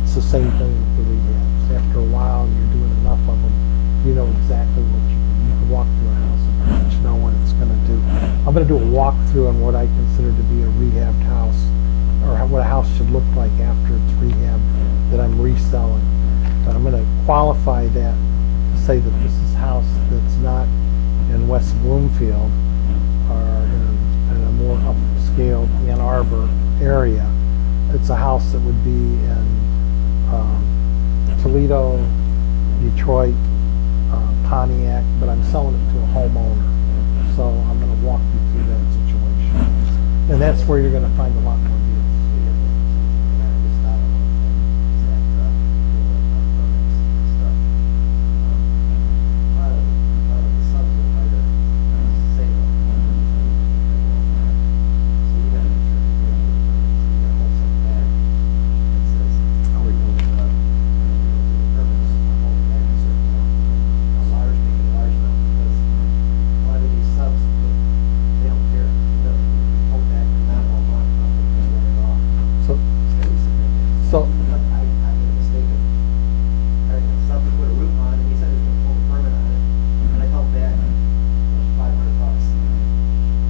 it's the same thing with the rehabs. After a while, and you're doing enough of them, you know exactly what you can walk through a house and pretty much know what it's going to do. I'm going to do a walkthrough on what I consider to be a rehabbed house, or what a house should look like after it's rehabbed that I'm reselling. I'm going to qualify that to say that this is a house that's not in West Bloomfield or in a more upscale Ann Arbor area. It's a house that would be in Toledo, Detroit, Pontiac, but I'm selling it to a homeowner. So I'm going to walk you through that situation. And that's where you're going to find a lot more deals. So, I made a mistake of having a sub to put a roof on, and he said he was gonna pull the permit on it, and I called back, $500.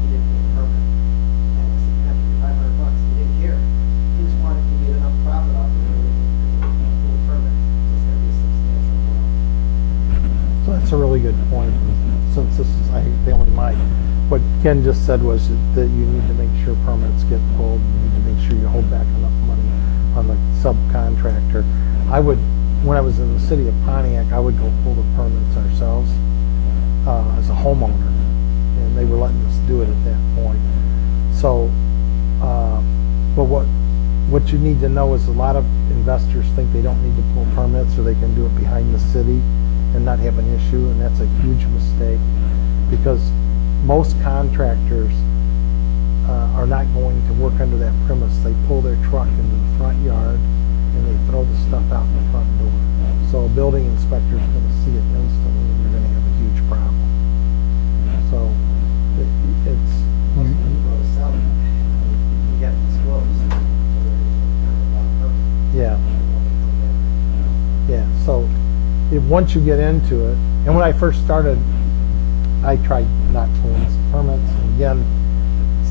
He didn't pull the permit. And I said, man, $500, he didn't care. He just wanted to get enough profit off of it, to pull the permit, so it's gonna be a substantial amount. so that's a really good point. Since this is, I hate failing Mike, what Ken just said was that you need to make sure permits get pulled. You need to make sure you hold back enough money on the subcontractor. When I was in the city of Pontiac, I would go pull the permits ourselves as a homeowner, and they were letting us do it at that point. So, but what you need to know is a lot of investors think they don't need to pull permits, or they can do it behind the city and not have an issue, and that's a huge mistake, because most contractors are not going to work under that premise. They pull their truck into the front yard and they throw the stuff out the front door. So a building inspector is going to see it instantly, and you're going to have a huge problem. So it's Most when you go to sell it, you got to disclose, so there's kind of a lot of permit. yeah. And when they come back, Yeah, so once you get into it, and when I first started, I tried not pulling permits. And again,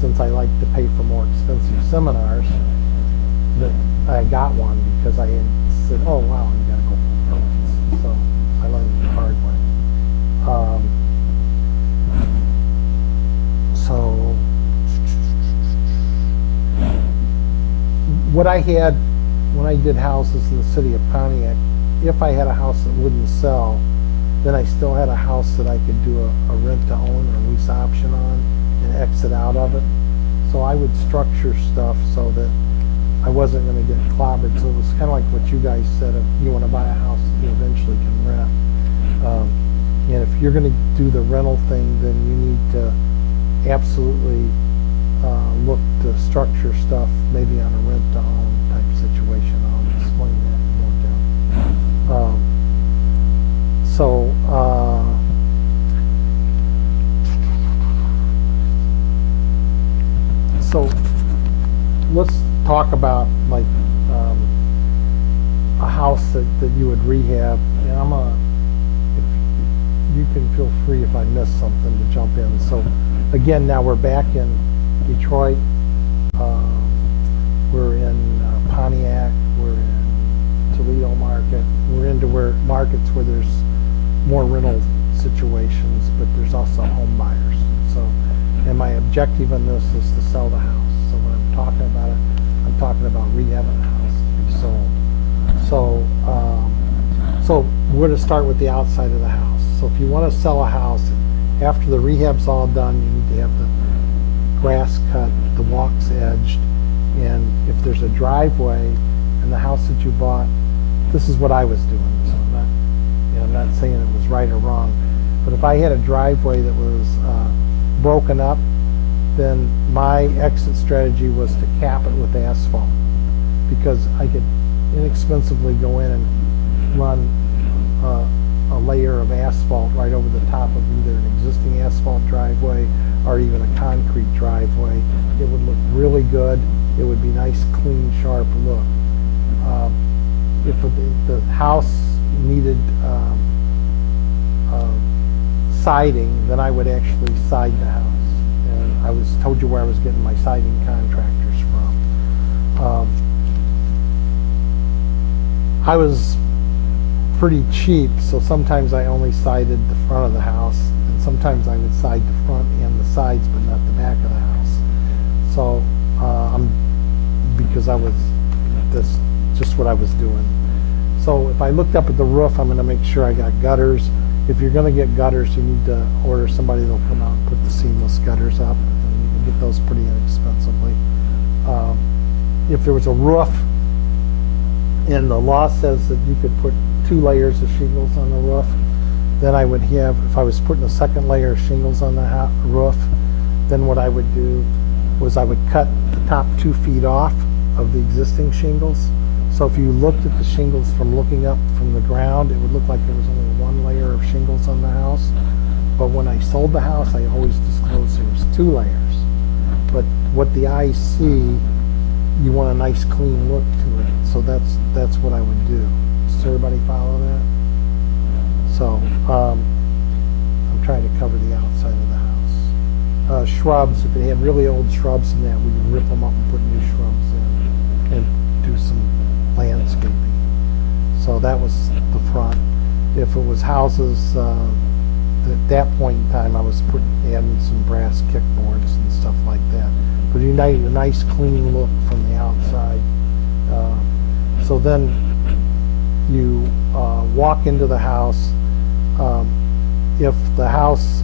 since I like to pay for more expensive seminars, that I got one because I had said, oh wow, you gotta go pull permits. So I learned it the hard way. So what I had when I did houses in the city of Pontiac, if I had a house that wouldn't sell, then I still had a house that I could do a rent-to-own or lease option on and exit out of it. So I would structure stuff so that I wasn't going to get clobbered. So it was kind of like what you guys said, if you want to buy a house that you eventually can rent. And if you're going to do the rental thing, then you need to absolutely look to structure stuff maybe on a rent-to-own type situation. I'll explain that more down. So let's talk about like a house that you would rehab. And if you can feel free if I miss something to jump in. So again, now we're back in Detroit. We're in Pontiac, we're in Toledo market, we're into where markets where there's more rental situations, but there's also home buyers. So, and my objective in this is to sell the house. So when I'm talking about it, I'm talking about rehabbing the house to be sold. So we're going to start with the outside of the house. So if you want to sell a house, after the rehab's all done, you need to have the grass cut, the walks edged, and if there's a driveway in the house that you bought, this is what I was doing. So I'm not saying it was right or wrong, but if I had a driveway that was broken up, then my exit strategy was to cap it with asphalt, because I could inexpensively go in and run a layer of asphalt right over the top of either an existing asphalt driveway or even a concrete driveway. It would look really good. It would be nice, clean, sharp look. If the house needed siding, then I would actually side the house. And I told you where I was getting my siding contractors from. I was pretty cheap, so sometimes I only sided the front of the house, and sometimes I would side the front and the sides, but not the back of the house. So because that's just what I was doing. So if I looked up at the roof, I'm going to make sure I got gutters. If you're going to get gutters, you need to order somebody that'll come out and put the seamless gutters up, and you can get those pretty inexpensively. If there was a roof, and the law says that you could put 2 layers of shingles on the roof, then I would have, if I was putting a second layer of shingles on the roof, then what I would do was I would cut the top 2 feet off of the existing shingles. So if you looked at the shingles from looking up from the ground, it would look like there was only 1 layer of shingles on the house. But when I sold the house, I always disclosed there was 2 layers. But what the eyes see, you want a nice clean look to it. So that's what I would do. Does everybody follow that? So I'm trying to cover the outside of the house. Shrubs, if it had really old shrubs in that, we would rip them up and put new shrubs in and do some landscaping. So that was the front. If it was houses, at that point in time, I was adding some brass kickboards and stuff like that. But you need a nice clean look from the outside. So then you walk into the house. If the house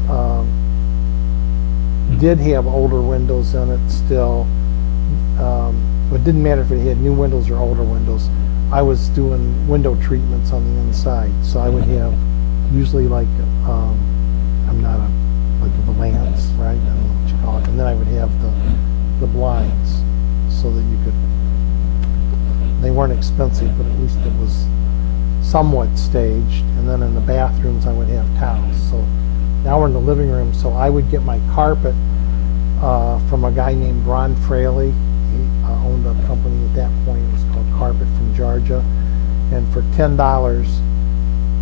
did have older windows in it still, it didn't matter if it had new windows or older windows. I was doing window treatments on the inside. So I would have usually like, I'm not like a Valance, right? I don't know what you call it. And then I would have the blinds so that you could, they weren't expensive, but at least it was somewhat staged. And then in the bathrooms, I would have towels. So now we're in the living room. So I would get my carpet from a guy named Ron Fraley. He owned a company at that point. It was called Carpet from Georgia. And for $10,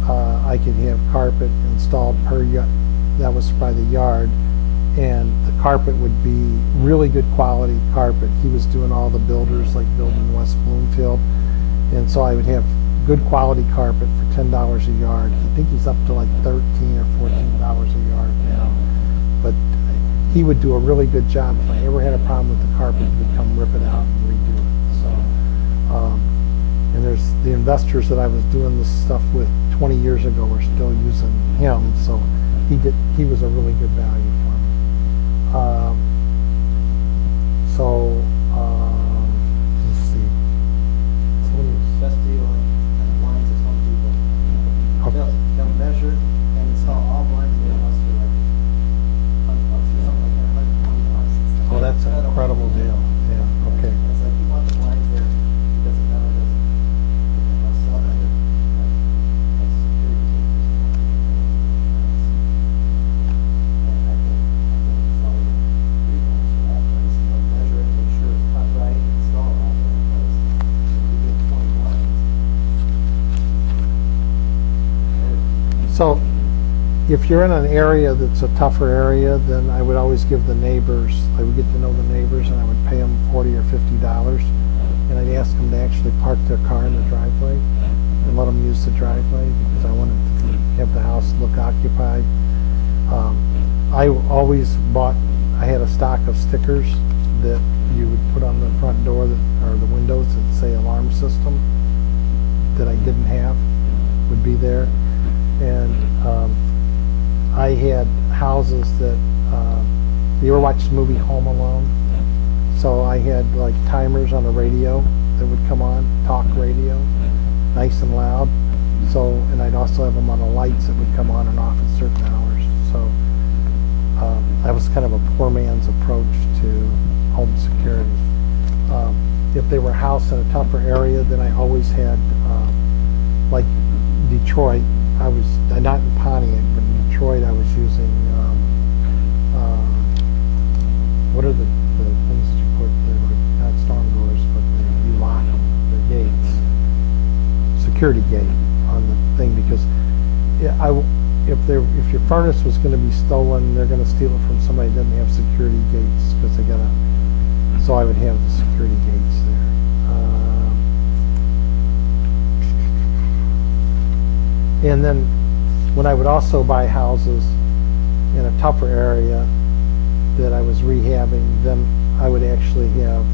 I could have carpet installed per yard. That was by the yard. And the carpet would be really good quality carpet. He was doing all the builders, like building West Bloomfield. And so I would have good quality carpet for $10 a yard. I think he's up to like $13 or $14 a yard now. But he would do a really good job. If I ever had a problem with the carpet, he would come rip it out and redo it. So, and there's the investors that I was doing this stuff with 20 years ago are still using him. So he was a really good value for me. Let's see. So let me- Best deal on blinds is Home Depot. Okay. They'll measure and install all blinds in your house for like, up to something like $120. Oh, that's an incredible deal. Yeah, okay. It's like, you want the blinds there because it never doesn't, it must sell it. Like security takers. And I think it's all three blinds for that price. And they'll measure it, make sure it's cut right, and install it all for that price. If you get 20 blinds. So if you're in an area that's a tougher area, then I would always give the neighbors, I would get to know the neighbors and I would pay them $40 or $50 and I'd ask them to actually park their car in the driveway and let them use the driveway because I wanted to have the house look occupied. I always I had a stock of stickers that you would put on the front door or the windows that say alarm system that I didn't have would be there. And I had houses that, you ever watch the movie Home Alone? So I had like timers on the radio that would come on, talk radio, nice and loud. So, and I'd also have them on the lights that would come on and off at certain hours. So that was kind of a poor man's approach to home security. If they were a house in a tougher area, then I always had, like Detroit, not in Pontiac, but in Detroit I was using, what are the things that you put there, like not storm doors, but you lock them, the gates, security gate on the thing, because if your furnace was going to be stolen, they're going to steal it from somebody that doesn't have security gates, because so I would have the security gates there. And then when I would also buy houses in a tougher area that I was rehabbing, then I would actually have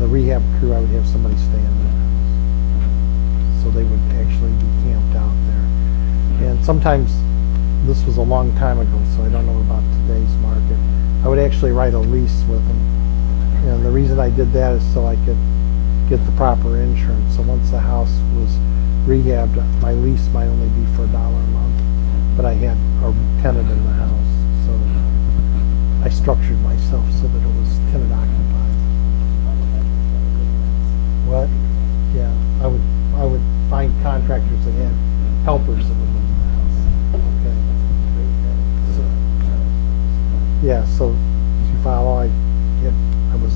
the rehab crew, I would have somebody stay in the house. So they would actually be camped out there. And sometimes, this was a long time ago, so I don't know about today's market, I would actually write a lease with them. And the reason I did that is so I could get the proper insurance. So once the house was rehabbed, my lease might only be for $1 a month, but I had a tenant in the house. So I structured myself so that it was tenant occupied. What? Yeah, I would find contractors that had helpers that would live in the house. Okay. So, yeah, so if you follow, I was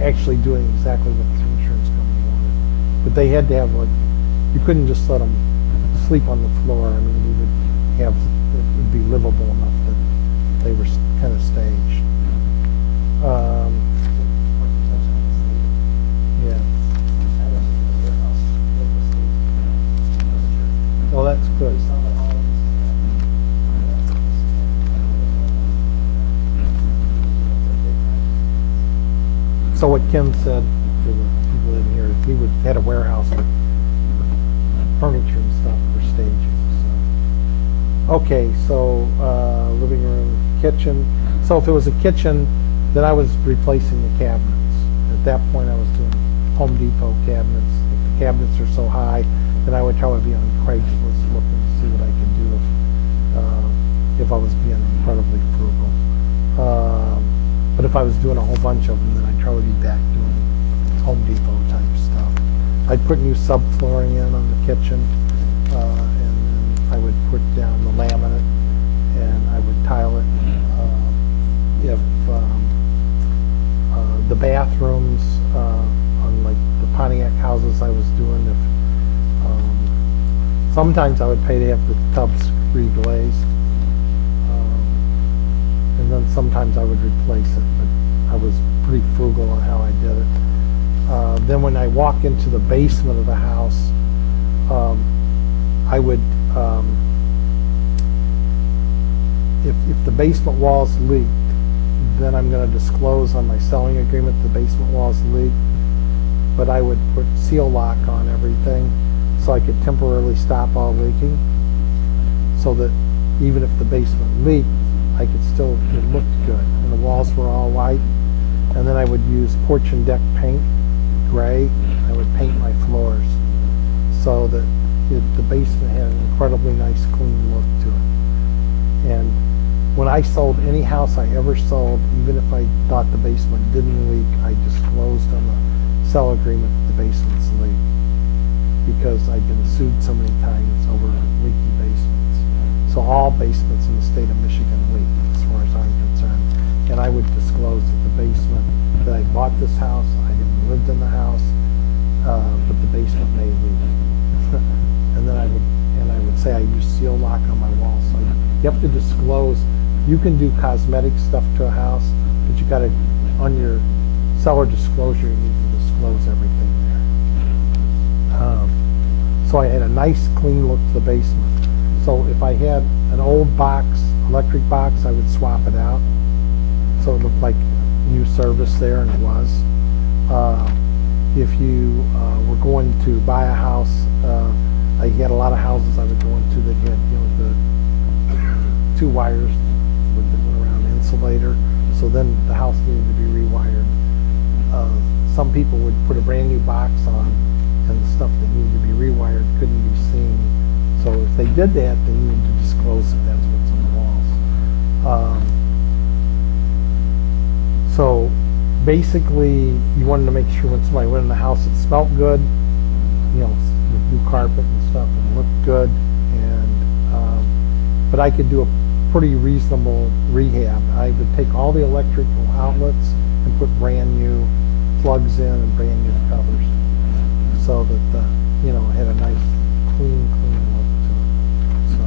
actually doing exactly what the insurance company wanted. But they had to have you couldn't just let them sleep on the floor. I mean, it would be livable enough that they were kind of staged. Yeah. Well, that's good. So what Ken said for the people in here, he had a warehouse with furniture and stuff for staging. So. Okay, so living room, kitchen. So if it was a kitchen, then I was replacing the cabinets. At that point, I was doing Home Depot cabinets. If the cabinets are so high, then I would probably be on Craigslist looking to see what I could do if I was being incredibly frugal. But if I was doing a whole bunch of them, then I'd probably be back doing Home Depot type stuff. I'd put new subflooring in on the kitchen, and then I would put down the laminate, and I would tile it. If the bathrooms on like the Pontiac houses I was doing, sometimes I would pay to have the tubs reglazed, and then sometimes I would replace it, but I was pretty frugal on how I did it. Then when I walk into the basement of the house, I would, if the basement walls leaked, then I'm going to disclose on my selling agreement the basement walls leaked, but I would put seal lock on everything so I could temporarily stop all leaking, so that even if the basement leaked, I could still, it looked good, and the walls were all white. And then I would use porch and deck paint, gray. I would paint my floors so that the basement had an incredibly nice, clean look to it. And when I sold any house I ever sold, even if I thought the basement didn't leak, I disclosed on the sell agreement that the basements leak, because I've been sued so many times over leaky basements. So all basements in the state of Michigan leak, as far as I'm concerned. And I would disclose that the basement, that I bought this house, I didn't live in the house, but the basement may leak. And then I would say I use seal lock on my wall. So you have to disclose. You can do cosmetic stuff to a house, but you got to, on your seller disclosure, you need to disclose disclose everything there. So I had a nice clean look to the basement. So if I had an old box, electric box, I would swap it out. So it looked like new service there, and it was. If you were going to buy a house, I had a lot of houses I would go into that had, the 2 wires that went around the insulator. So then the house needed to be rewired. Some people would put a brand new box on, and the stuff that needed to be rewired couldn't be seen. So if they did that, they needed to disclose that that's what's on the walls. So basically, you wanted to make sure when somebody went in the house, it smelled good, with new carpet and stuff, and looked good. But I could do a pretty reasonable rehab. I would take all the electrical outlets and put brand new plugs in and brand new covers, so that it had a nice clean look to it. So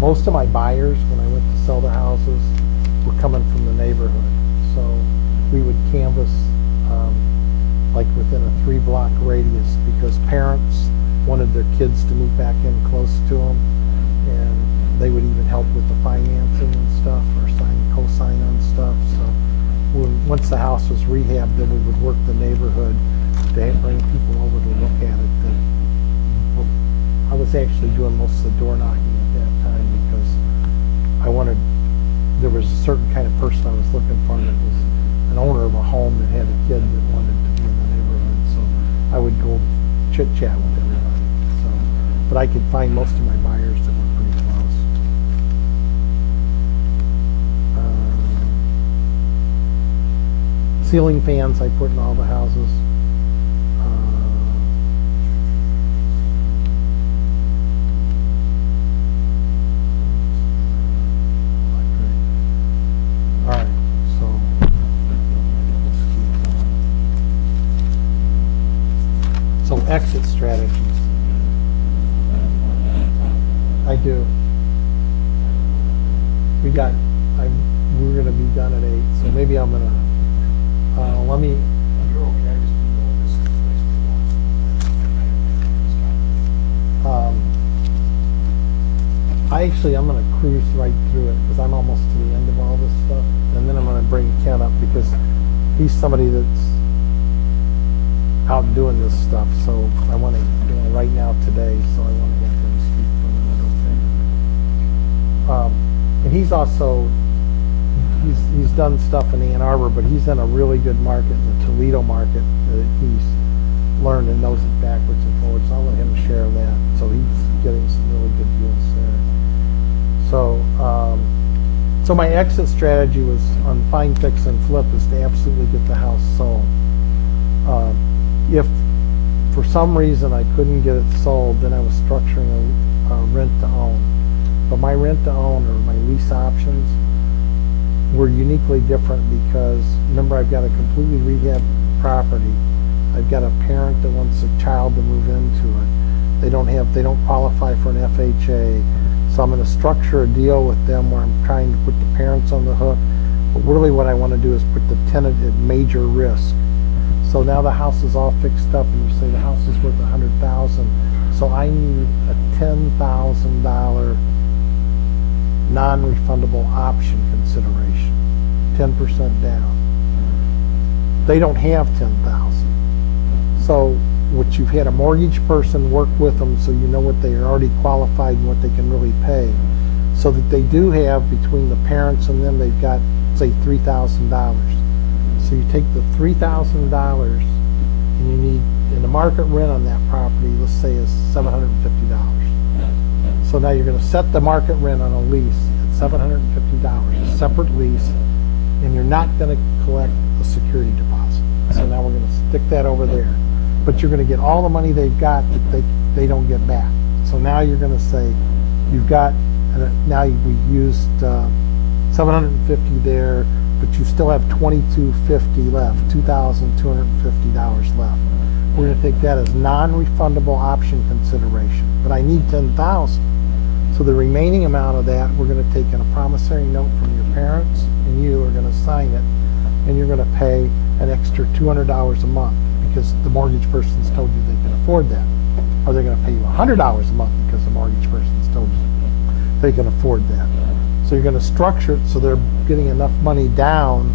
most of my buyers, when I went to sell their houses, were coming from the neighborhood. So we would canvass like within a 3-block radius, because parents wanted their kids to move back in close to them, and they would even help with the financing and stuff, or co-sign on stuff. So once the house was rehabbed, then we would work the neighborhood to bring people over to look at it. I was actually doing most of the door knocking at that time, because there was a certain kind of person I was looking for that was an owner of a home that had a kid that wanted to be in the neighborhood. So I would go chit chat with everybody. So, but I could find most of my buyers that were pretty close. Ceiling fans I put in all the houses. All right, so let's keep going. So exit strategies. I do. We're gonna be done at 8, so maybe I'm gonna, let me, You're okay, I just didn't know if this is the place we want. I'm gonna cruise right through it, because I'm almost to the end of all this stuff, and then I'm gonna bring Ken up, because he's somebody that's out doing this stuff, so I wanna, right now today, so I wanna have him speak for a minute, okay? And he's also, he's done stuff in Ann Arbor, but he's in a really good market, in the Toledo market, that he's learned and knows it backwards and forwards, so I'll let him share that. So he's getting some really good deals there. So my exit strategy was on find, fix, and flip is to absolutely get the house sold. If for some reason I couldn't get it sold, then I was structuring a rent to own. But my rent to own, or my lease options, were uniquely different, because remember, I've got a completely rehabbed property. I've got a parent that wants a child to move into it. They don't qualify for an FHA. So I'm going to structure a deal with them where I'm trying to put the parents on the hook. But really what I want to do is put the tenant at major risk. So now the house is all fixed up, and you say the house is worth $100,000. So I need a $10,000 non-refundable option consideration, 10% down. They don't have $10,000. So what you've had a mortgage person work with them, so you know what they are already qualified and what they can really pay, so that they do have, between the parents and them, they've got, say, $3,000. So you take the $3,000 and you need, and the market rent on that property, let's say, is $750. So now you're going to set the market rent on a lease at $750, a separate lease, and you're not going to collect a security deposit. So now we're going to stick that over there. But you're going to get all the money they've got that they don't get back. So now you're going to say, you've got, now we used $750 there, but you still have $2,250 left, $2,250 left. We're going to take that as non-refundable option consideration, but I need $10,000. So the remaining amount of that, we're going to take in a promissory note from your parents, and you are going to sign it and you're gonna pay an extra $200 a month because the mortgage person's told you they can afford that. Or they're gonna pay you $100 a month because the mortgage person's told you they can afford that. So you're gonna structure it so they're getting enough money down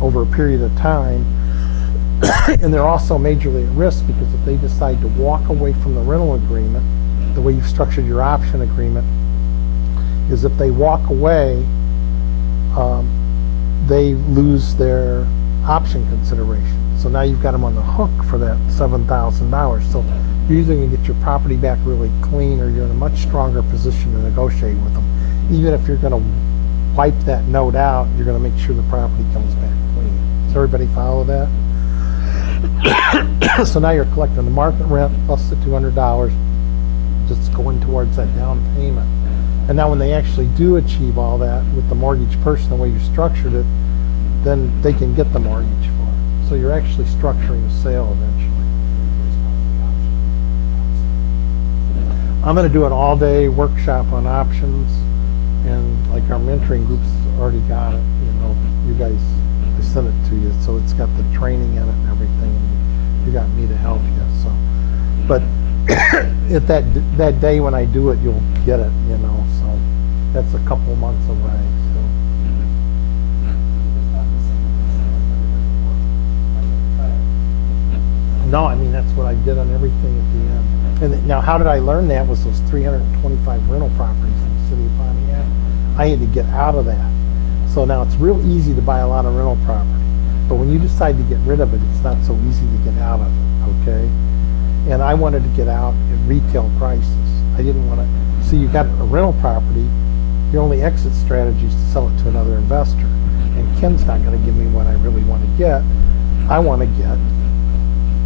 over a period of time. And they're also majorly at risk because if they decide to walk away from the rental agreement, the way you've structured your option agreement is if they walk away, they lose their option consideration. So now you've got them on the hook for that $7,000. So you're either going to get your property back really clean or you're in a much stronger position to negotiate with them. Even if you're going to wipe that note out, you're going to make sure the property comes back clean. Does everybody follow that? So now you're collecting the market rent plus the $200 just going towards that down payment. And now when they actually do achieve all that with the mortgage person, the way you structured it, then they can get the mortgage for it. So you're actually structuring a sale eventually. I'm going to do an all-day workshop on options, and like our mentoring group's already got it. You know, you guys, I sent it to you, so it's got the training in it and everything. And you got me to help you. So, but at that day when I do it, you'll get it. You know, so that's a couple months away. So. No, I mean, that's what I did on everything at the end. And now, how did I learn that? Was those 325 rental properties in the city of Pontiac. I had to get out of that. So now it's real easy to buy a lot of rental property. But when you decide to get rid of it, it's not so easy to get out of it, okay? And I wanted to get out at retail prices. I didn't want to, see, you got a rental property, your only exit strategy is to sell it to another investor. And Ken's not going to give me what I really want to get. I want to get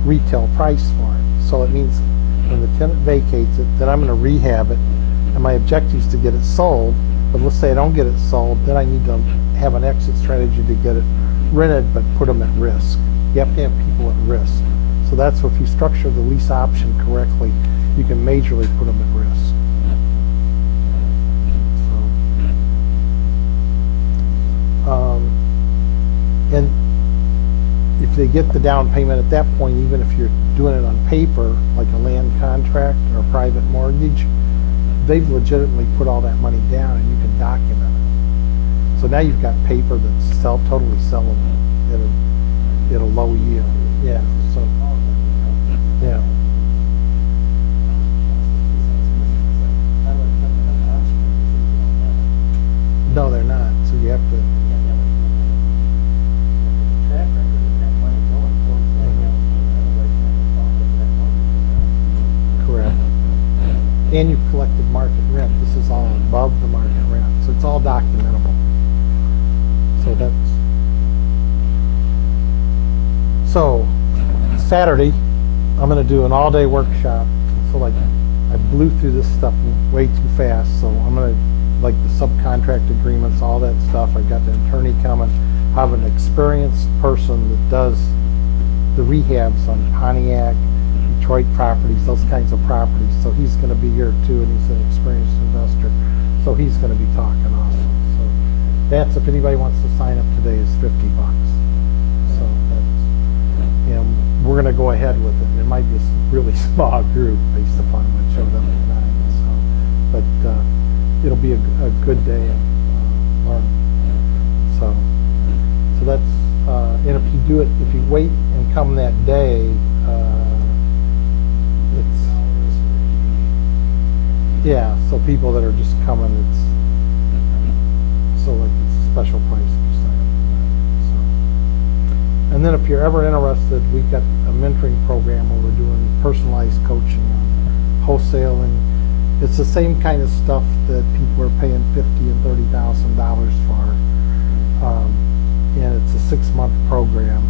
retail price for it. So it means when the tenant vacates it, then I'm going to rehab it, and my objective is to get it sold. But let's say I don't get it sold, then I need to have an exit strategy to get it rented, but put them at risk. You have to have people at risk. So that's if you structure the lease option correctly, you can majorly put them at risk. And if they get the down payment at that point, even if you're doing it on paper, like a land contract or a private mortgage, they've legitimately put all that money down and you can document it. So now you've got paper that's totally sellable at a low yield. Yeah. So yeah. No, they're not. So you have to. Correct. And you've collected market rent. This is all above the market rent. So it's all documentable. So that's... So, Saturday, I'm going to do an all-day workshop. So, like, I blew through this stuff way too fast. So I'm going to, like, the subcontract agreements, all that stuff. I've got the attorney coming. I have an experienced person that does the rehabs on Pontiac, Detroit properties, those kinds of properties. So he's going to be here too, and he's an experienced investor. So he's going to be talking also. So that's, if anybody wants to sign up today, is $50. So that's, and we're going to go ahead with it. It might be a really small group based upon what showed up tonight. So, but it'll be a good day of learning. So that's, and if you do it, if you wait and come that day, it's, yeah, so people that are just coming, it's, so like it's a special price if you sign up tonight. So, and then if you're ever interested, we've got a mentoring program where we're doing personalized coaching on wholesaling. It's the same kind of stuff that people are paying $50,000 and $30,000 for. And it's a 6-month program.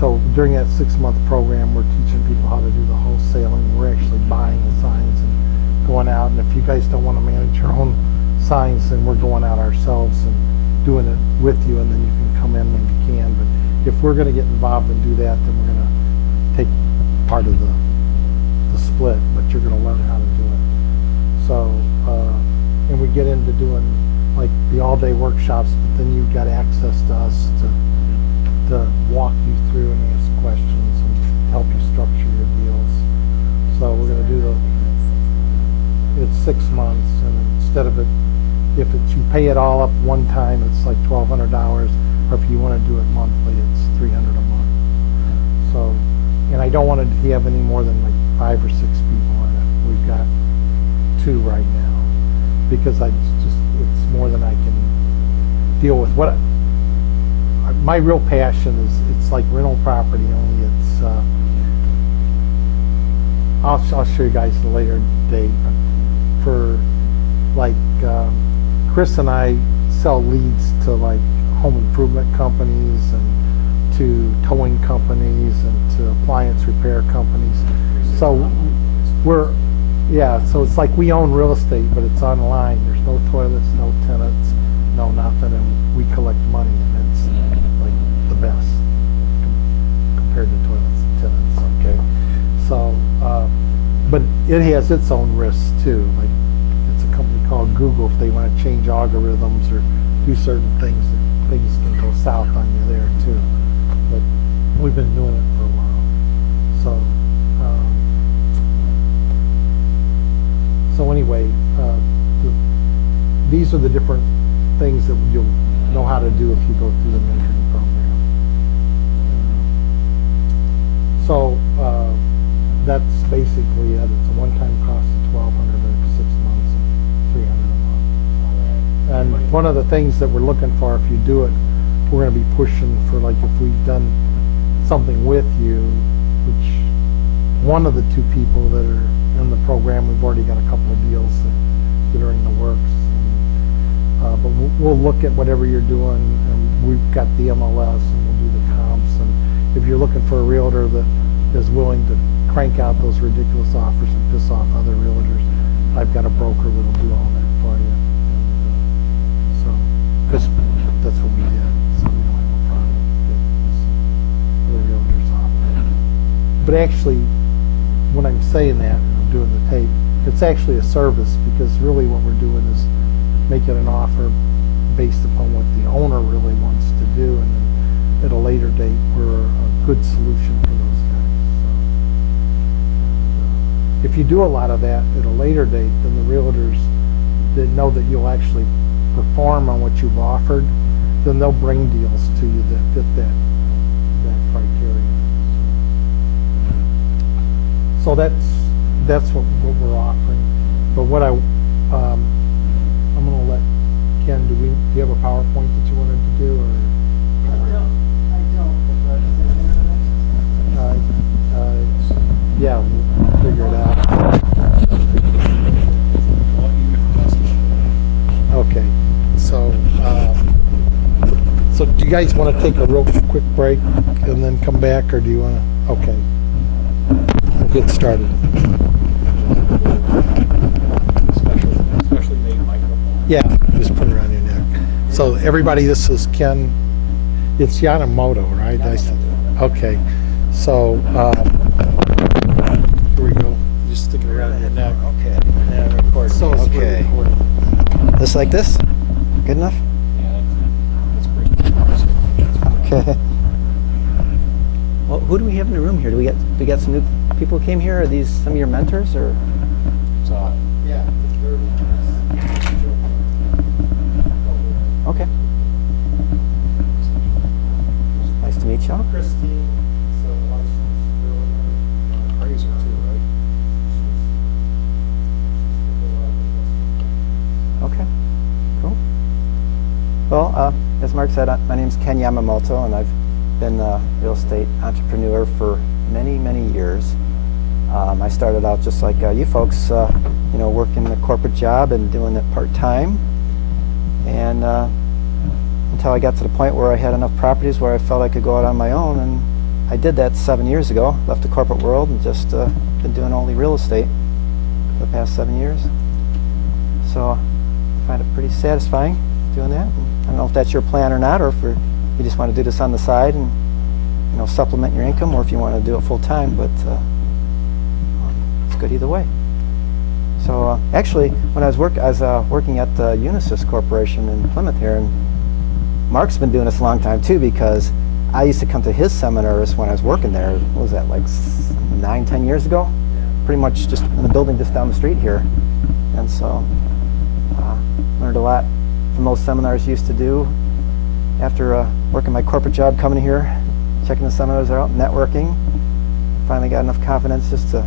So during that 6-month program, we're teaching people how to do the wholesaling. We're actually buying the signs and going out. And if you guys don't want to manage your own signs, then we're going out ourselves and doing it with you, and then you can come in when you can. But if we're going to get involved and do that, then we're going to take part of the split, but you're going to learn how to do it. So, and we get into doing like the all-day workshops, but then you've got access to us to to walk you through and ask questions and help you structure your deals. So we're gonna do it's 6 months, and instead of it, if it's, you pay it all up one time, it's like $1,200, or if you wanna do it monthly, it's $300 a month. So, and I don't want to have any more than like 5 or 6 people on it. We've got 2 right now, because it's more than I can deal with. My real passion is, it's like rental property, only it's, I'll show you guys at a later date. For like, Chris and I sell leads to like home improvement companies and to towing companies and to appliance repair companies. So so it's like we own real estate, but it's online. There's no toilets, no tenants, no nothing, and we collect money, and it's like the best compared to toilets and tenants, okay? So, but it has its own risks too. Like, it's a company called Google. If they want to change algorithms or do certain things, things can go south on you there too. But we've been doing it for a while. So anyway, these are the different things that you'll know how to do if you go through the mentoring program. So that's basically it. It's a one-time cost of $1,200 or 6 months and $300 a month. And one of the things that we're looking for, if you do it, we're going to be pushing for, like, if we've done something with you, which one of the 2 people that are in the program, we've already got a couple of deals that are in the works. But we'll look at whatever you're doing, and we've got the MLS, and we'll do the comps. And if you're looking for a realtor that is willing to crank out those ridiculous offers and piss off other realtors, I've got a broker that'll do all that for you. And, so, because that's what we did, so we don't have a problem getting other realtors off. But actually, when I'm saying that, and I'm doing the tape, it's actually a service, because really what we're doing is making an offer based upon what the owner really wants to do, and then at a later date, we're a good solution for those guys. So, and, if you do a lot of that at a later date, then the realtors that know that you'll actually perform on what you've offered, then they'll bring deals to you that fit that criteria. So that's what we're offering. But what I'm going to let Ken. Do you have a PowerPoint that you wanted to do, or? I don't, but Yeah, we'll figure it out. Okay, so do you guys want to take a real quick break and then come back, or do you want to? Okay, we'll get started. Specially made microphone. Yeah, just put it around your neck. So everybody, this is Ken. It's Yamamoto, right? Okay, so here we go. Just stick it around your neck. Okay. Yeah, record. So it's Okay. recording. Just like this? Good enough? Yeah, that's pretty. Okay. Well, who do we have in the room here? Do we got some new people who came here? Are these some of your mentors, or? So, yeah, Okay. Nice to meet y'all. Christine, so licensed realtor. appraiser too, right? Okay. Cool. Well, as Mark said, my name's Ken Yamamoto, and I've been a real estate entrepreneur for many, many years. I started out just like you folks, working a corporate job and doing it part-time. And until I got to the point where I had enough properties where I felt I could go out on my own, and I did that 7 years ago. Left the corporate world and just been doing only real estate for the past 7 years. So I find it pretty satisfying doing that. And I don't know if that's your plan or not, or if you just want to do this on the side and supplement your income, or if you want to do it full time. But it's good either way. So actually, when I was working at the Unisys Corporation in Plymouth here, and Mark's been doing this a long time too, because I used to come to his seminars when I was working there. What was that, like 9-10 years ago? Pretty much just in the building just down the street here. And so learned a lot from those seminars used to do. After working my corporate job, coming here, checking the seminars out, networking, finally got enough confidence just to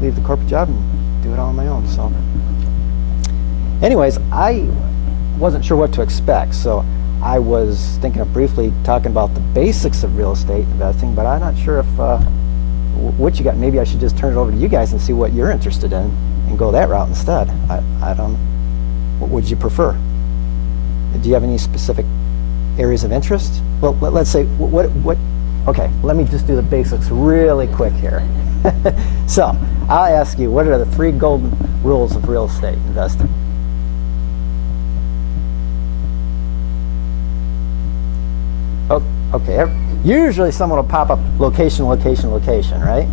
leave the corporate job and do it all on my own. So anyways, I wasn't sure what to expect, so I was thinking of briefly talking about the basics of real estate investing, but I'm not sure if what you got. Maybe I should just turn it over to you guys and see what you're interested in and go that route instead. I don't. What would you prefer? Do you have any specific areas of interest? Well, let's say what. Okay, let me just do the basics really quick here. So I'll ask you, what are the 3 golden rules of real estate investing? Oh, okay. Usually someone will pop up location, location, location, right?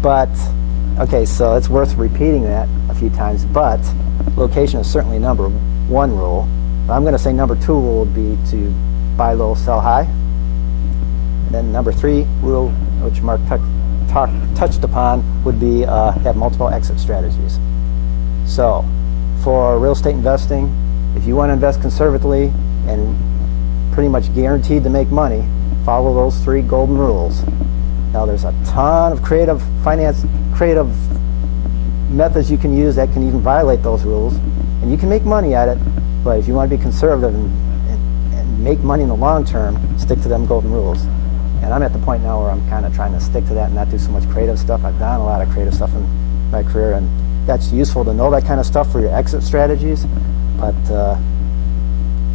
But, okay, so it's worth repeating that a few times, but location is certainly number 1 rule. But I'm going to say number 2 rule would be to buy low, sell high. And then number 3 rule, which Mark touched upon, would be have multiple exit strategies. So for real estate investing, if you want to invest conservatively and pretty much guaranteed to make money, follow those 3 golden rules. Now there's a ton of creative methods you can use that can even violate those rules, and you can make money at it, but if you want to be conservative and make money in the long term, stick to them golden rules. And I'm at the point now where I'm kind of trying to stick to that and not do so much creative stuff. I've done a lot of creative stuff in my career, and that's useful to know that kind of stuff for your exit strategies, but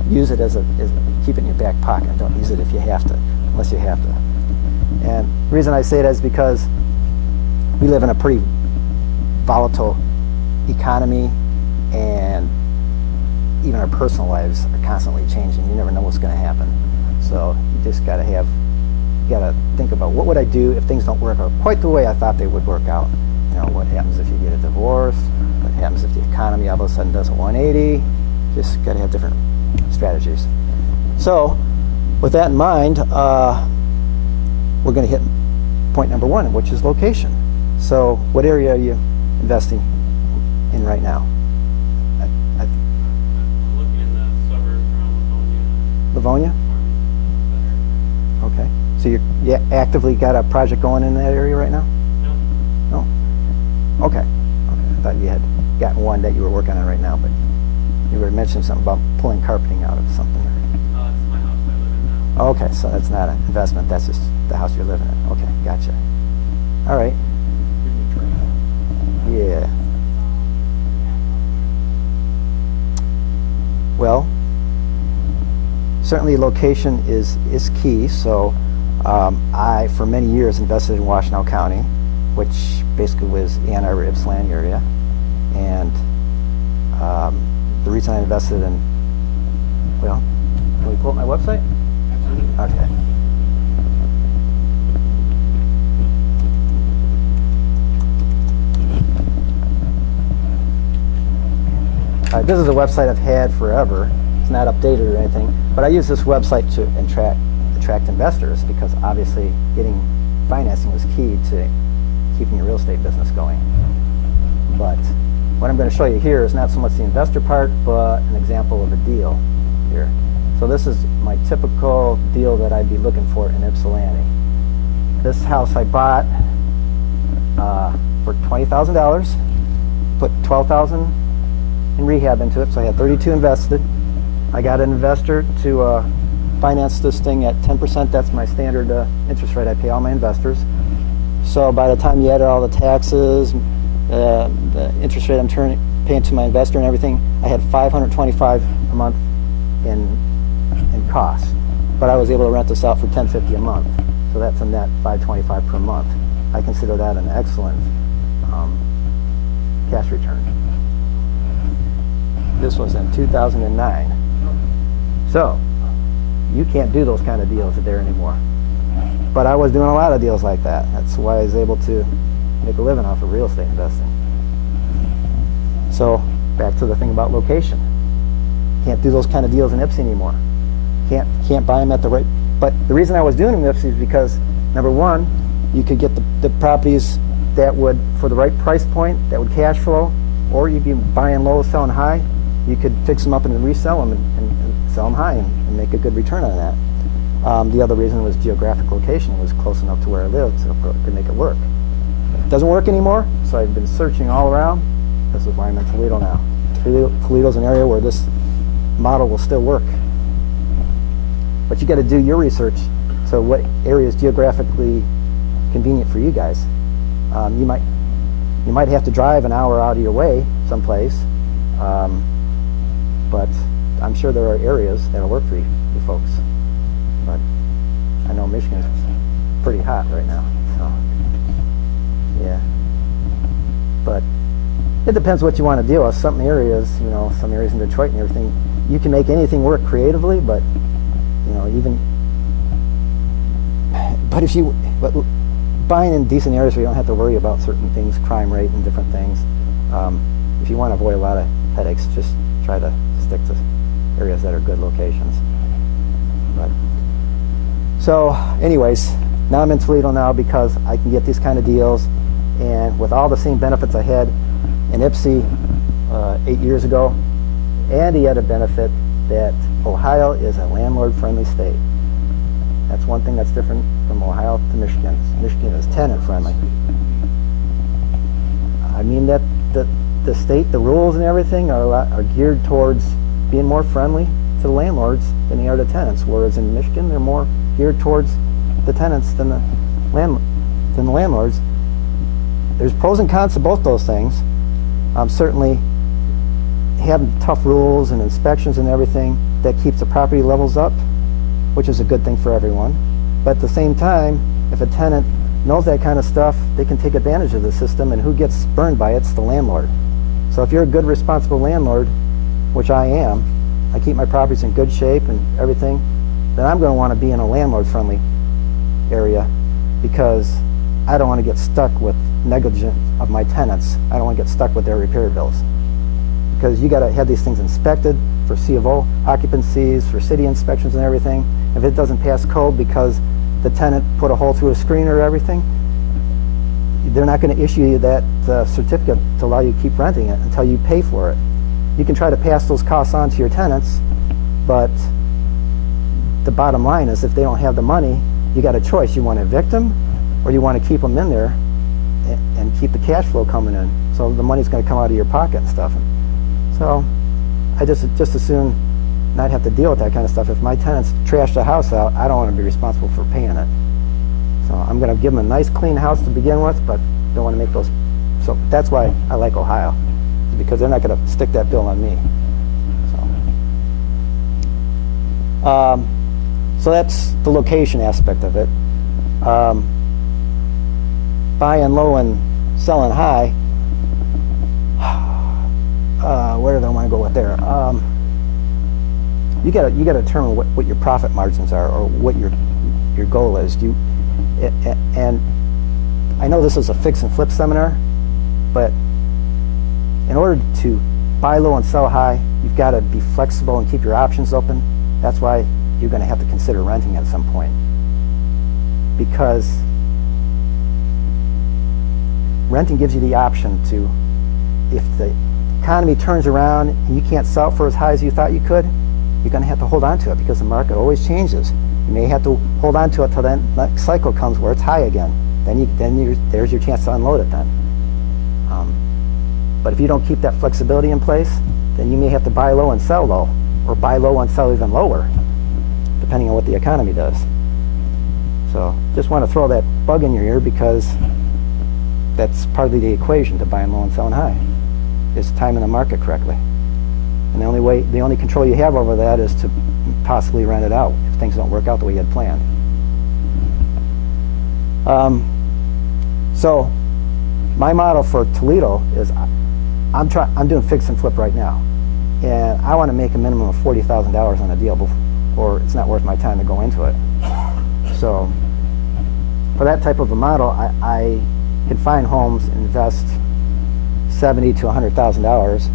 use it as keep it in your back pocket. Don't use it if you have to, unless you have to. And the reason I say that is because we live in a pretty volatile economy, and even our personal lives are constantly changing. You never know what's going to happen. So you just got to think about, what would I do if things don't work out quite the way I thought they would work out? You know, what happens if you get a divorce? What happens if the economy all of a sudden does a 180? Just got to have different strategies. So with that in mind, we're going to hit point number 1, which is location. So what area are you investing in right now? I'm looking in the suburbs around Livonia? Okay. So you actively got a project going in that area right now? No. No? Okay. I thought you had gotten one that you were working on right now, but you were mentioning something about pulling carpeting out of something. It's my house I live in now. Okay, so that's not an investment, that's just the house you're living in. Okay, gotcha. All right. Yeah. Well, certainly location is key. So I, for many years, invested in Washtenaw County, which basically was Ann Arbor, Ypsilanti area. And the reason I invested in, well, can we pull up my website? Absolutely. Okay. This is a website I've had forever. It's not updated or anything, but I use this website to attract investors, because obviously getting financing is key to keeping your real estate business going. But what I'm going to show you here is not so much the investor part, but an example of a deal here. So this is my typical deal that I'd be looking for in Ypsilanti. This house I bought for $20,000, put $12,000 in rehab into it, so I had 32 invested. I got an investor to finance this thing at 10%. That's my standard interest rate I pay all my investors. So by the time you add all the taxes, the interest rate I'm paying to my investor and everything, I had $525 a month in costs. But I was able to rent this out for $10.50 a month. So that's a net $525 per month. I consider that an excellent cash return. This was in 2009. So you can't do those kind of deals there anymore. But I was doing a lot of deals like that. That's why I was able to make a living off of real estate investing. So back to the thing about location. Can't do those kind of deals in Ypsi anymore. Can't buy them at the right But the reason I was doing them is because, number one, you could get the properties that would, for the right price point, that would cash flow, or you'd be buying low, selling high. You could fix them up and resell them and sell them high and make a good return on that. The other reason was geographic location. It was close enough to where I lived, so it could make it work. It doesn't work anymore, so I've been searching all around. This is why I'm in Toledo now. Toledo's an area where this model will still work. But you got to do your research. So what area is geographically convenient for you guys? You might have to drive an hour out of your way someplace, but I'm sure there are areas that'll work for you folks. But I know Michigan's pretty hot right now, so yeah. But it depends what you want to deal with. Some areas, some areas in Detroit and everything, you can make anything work creatively, but but buying in decent areas where you don't have to worry about certain things, crime rate and different things. If you want to avoid a lot of headaches, just try to stick to areas that are good locations. But so, anyways, now I'm in Toledo now because I can get these kind of deals, and with all the same benefits I had in Ypsi 8 years ago, and he had a benefit that Ohio is a landlord-friendly state. That's one thing that's different from Ohio to Michigan. Michigan is tenant-friendly. I mean that the state, the rules and everything are geared towards being more friendly to the landlords than they are to tenants. Whereas in Michigan, they're more geared towards the tenants than the landlords. There's pros and cons to both those things. Certainly, having tough rules and inspections and everything that keeps the property levels up, which is a good thing for everyone. But at the same time, if a tenant knows that kind of stuff, they can take advantage of the system, and who gets burned by it? It's the landlord. So if you're a good, responsible landlord, which I am, I keep my properties in good shape and everything, then I'm going to want to be in a landlord-friendly area because I don't want to get stuck with negligence of my tenants. I don't want to get stuck with their repair bills. Because you got to have these things inspected for C of O occupancies, for city inspections and everything. If it doesn't pass code because the tenant put a hole through a screen or everything, they're not going to issue you that certificate to allow you to keep renting it until you pay for it. You can try to pass those costs on to your tenants, but the bottom line is if they don't have the money, you got a choice. You want to evict them, or you want to keep them in there and keep the cash flow coming in. So the money's going to come out of your pocket and stuff. So I just as soon not have to deal with that kind of stuff. If my tenants trash the house out, I don't want to be responsible for paying it. So I'm going to give them a nice clean house to begin with, but don't want to make those. So that's why I like Ohio, because they're not going to stick that bill on me. So that's the location aspect of it. Buying low and selling high. Where do I want to go with there? You got to determine what your profit margins are, or what your goal is. And I know this is a fix and flip seminar, but in order to buy low and sell high, you've got to be flexible and keep your options open. That's why you're going to have to consider renting at some point, because renting gives you the option to, if the economy turns around and you can't sell it for as high as you thought you could, you're going to have to hold on to it because the market always changes. You may have to hold on to it till the next cycle comes where it's high again. There's your chance to unload it then. But if you don't keep that flexibility in place, then you may have to buy low and sell low, or buy low and sell even lower, depending on what the economy does. So just want to throw that bug in your ear, because that's part of the equation to buying low and selling high, is timing the market correctly. And the only control you have over that is to possibly rent it out if things don't work out the way you had planned. So my model for Toledo is I'm doing fix and flip right now, and I want to make a minimum of $40,000 on a deal or it's not worth my time to go into it. So for that type of a model, I can find homes, invest $70,000 to $100,000,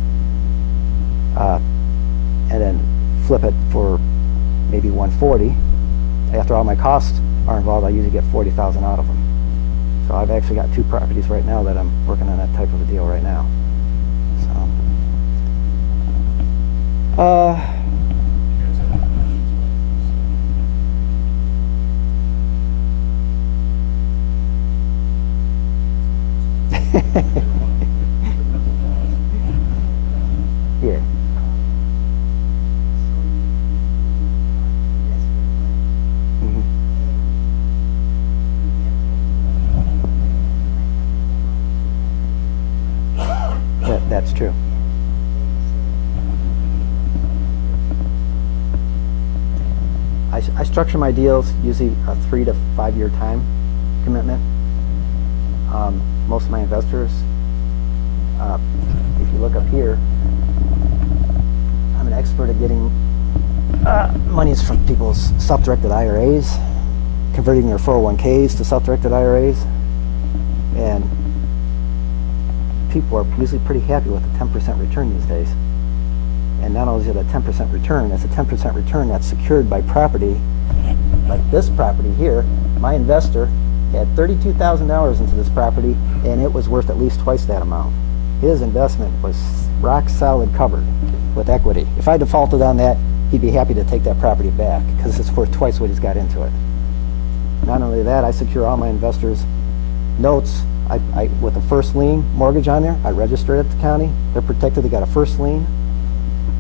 and then flip it for maybe $140,000, after all my costs are involved, I usually get 40,000 out of them. So I've actually got 2 properties right now that I'm working on that type of a deal right now. So, yeah. Mhm. That's true. I structure my deals usually a 3 to 5 year time commitment. Most of my investors, if you look up here, I'm an expert at getting monies from people's self-directed IRAs, converting their 401ks to self-directed IRAs, and people are usually pretty happy with the 10% return these days. And not only is it a 10% return, it's a 10% return that's secured by property. Like this property here, my investor had $32,000 into this property, and it was worth at least twice that amount. His investment was rock solid covered with equity. If I defaulted on that, he'd be happy to take that property back because it's worth twice what he's got into it. Not only that, I secure all my investors' notes with a first lien mortgage on there. I register it at the county. They're protected. They got a first lien.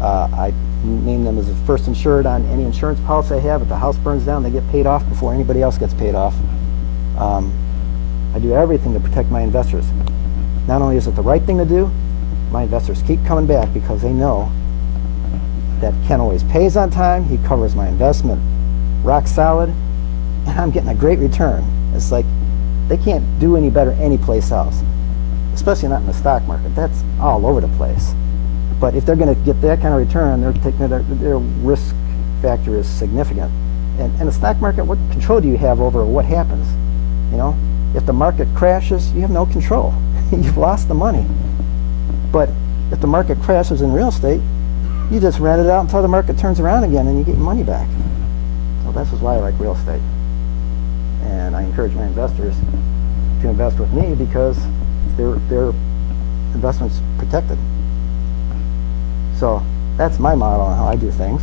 I name them as a first insured on any insurance policy I have. If the house burns down, they get paid off before anybody else gets paid off. I do everything to protect my investors. Not only is it the right thing to do, my investors keep coming back because they know that Ken always pays on time. He covers my investment rock solid, and I'm getting a great return. It's like they can't do any better anyplace else, especially not in the stock market. That's all over the place. But if they're going to get that kind of return, their risk factor is significant. And in the stock market, what control do you have over what happens? You know, if the market crashes, you have no control. You've lost the money. But if the market crashes in real estate, you just rent it out until the market turns around again and you get your money back. So that's why I like real estate. And I encourage my investors to invest with me because their investment's protected. So that's my model on how I do things.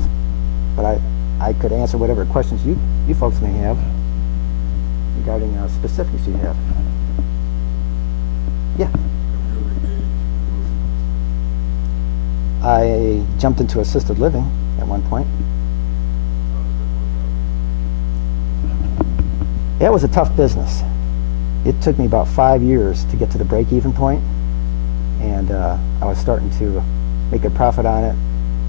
But I could answer whatever questions you folks may have regarding specifics you have. Yeah. I jumped into assisted living at one point. It was a tough business. It took me about 5 years to get to the break-even point, and I was starting to make a profit on it.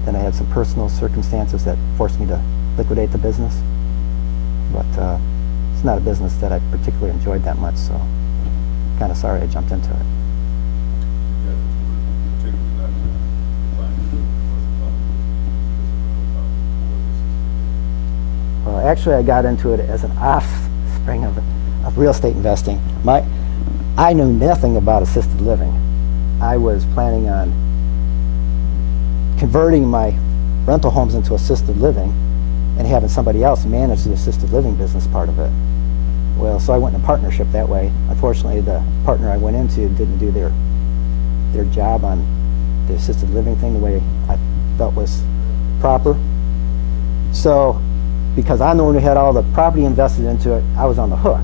Then I had some personal circumstances that forced me to liquidate the business. But it's not a business that I particularly enjoyed that much, so kind of sorry I jumped into it. Well, actually, I got into it as an offspring of real estate investing. I knew nothing about assisted living. I was planning on converting my rental homes into assisted living and having somebody else manage the assisted living business part of it. Well, so I went in a partnership that way. Unfortunately, the partner I went into didn't do their job on the assisted living thing the way I felt was proper. So, because I'm the one who had all the property invested into it, I was on the hook.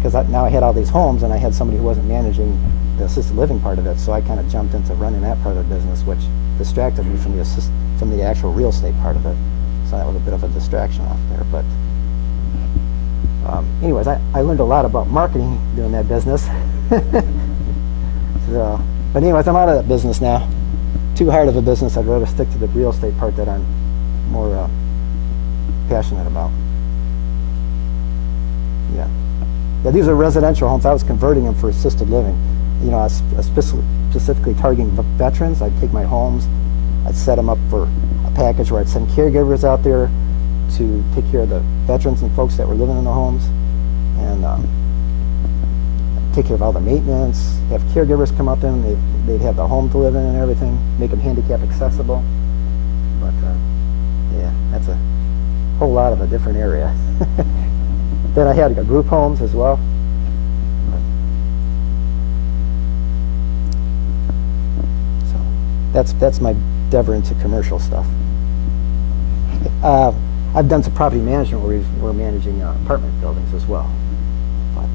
Because now I had all these homes and I had somebody who wasn't managing the assisted living part of it, so I kind of jumped into running that part of the business, which distracted me from the actual real estate part of it. So that was a bit of a distraction off there. But anyways, I learned a lot about marketing doing that business. So, but anyways, I'm out of that business now. Too hard of a business. I'd rather stick to the real estate part that I'm more passionate about. Yeah, these are residential homes. I was converting them for assisted living. You know, I was specifically targeting veterans. I'd take my homes, I'd set them up for a package where I'd send caregivers out there to take care of the veterans and folks that were living in the homes, and take care of all the maintenance, have caregivers come out there, and they'd have the home to live in and everything, make them handicap accessible. But yeah, that's a whole lot of a different area. Then I had group homes as well. So that's my endeavor into commercial stuff. I've done some property management where we're managing apartment buildings as well. But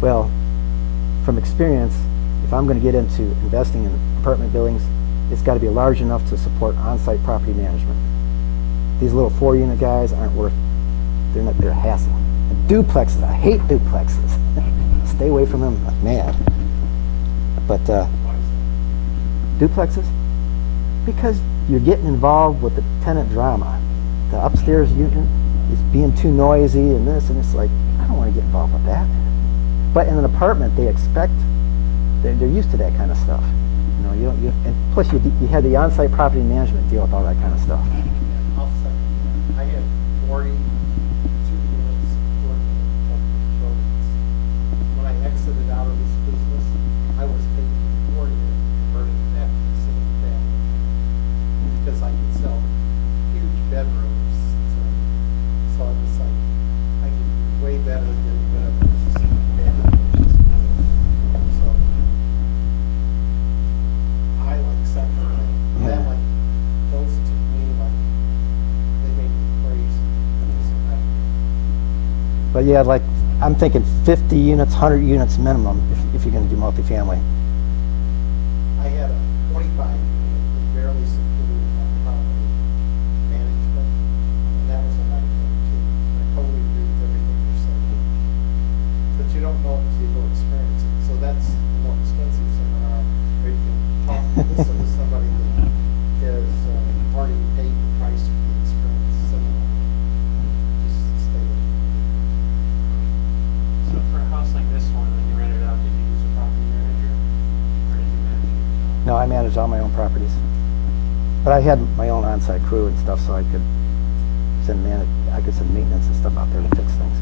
well, from experience, if I'm going to get into investing in apartment buildings, it's got to be large enough to support on-site property management. These little 4-unit guys aren't worth, they're a hassle. And duplexes, I hate duplexes. Stay away from them like mad. But duplexes, because you're getting involved with the tenant drama. The upstairs unit is being too noisy and this, and it's like, I don't want to get involved with that. But in an apartment, they expect, they're used to that kind of stuff. You know, and plus you had the on-site property management deal with all that kind of stuff. I'll second that. I had 42 units, 4 buildings. When I exited out of this business, I was taking 4 units and converting it back to a single family. Because I could sell huge bedrooms. So I was like, I could do way better than whatever single family. So I like second that. That like, those to me, like, they make me crazy. So But yeah, like, I'm thinking 50 units, 100 units minimum if you're going to do multifamily. I had a 25 unit that barely supported my property management, and that was a nightmare too. I totally agree with everything you're saying. But you don't know it until you go experience it. So that's the more expensive seminar where you can talk, listen to somebody that has already paid the price for the experience seminar. Just stay with it. So for a house like this one, when you rent it out, did you use a property manager? Or did you manage it yourself? No, I managed all my own properties. But I had my own on-site crew and stuff, so I could send maintenance and stuff out there to fix things.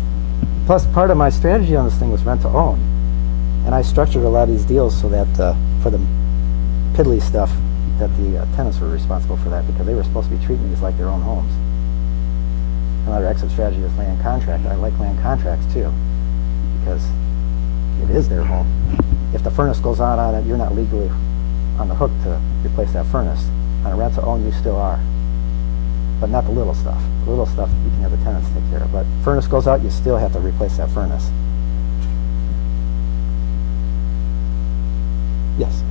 Plus, part of my strategy on this thing was rent to own. And I structured a lot of these deals so that for the piddly stuff, that the tenants were responsible for that because they were supposed to be treating these like their own homes. Another exit strategy is land contract. I like land contracts too, because it is their home. If the furnace goes on it, you're not legally on the hook to replace that furnace. On a rent to own, you still are. But not the little stuff. The little stuff you can have the tenants take care of. But furnace goes out, you still have to replace that furnace. Yes.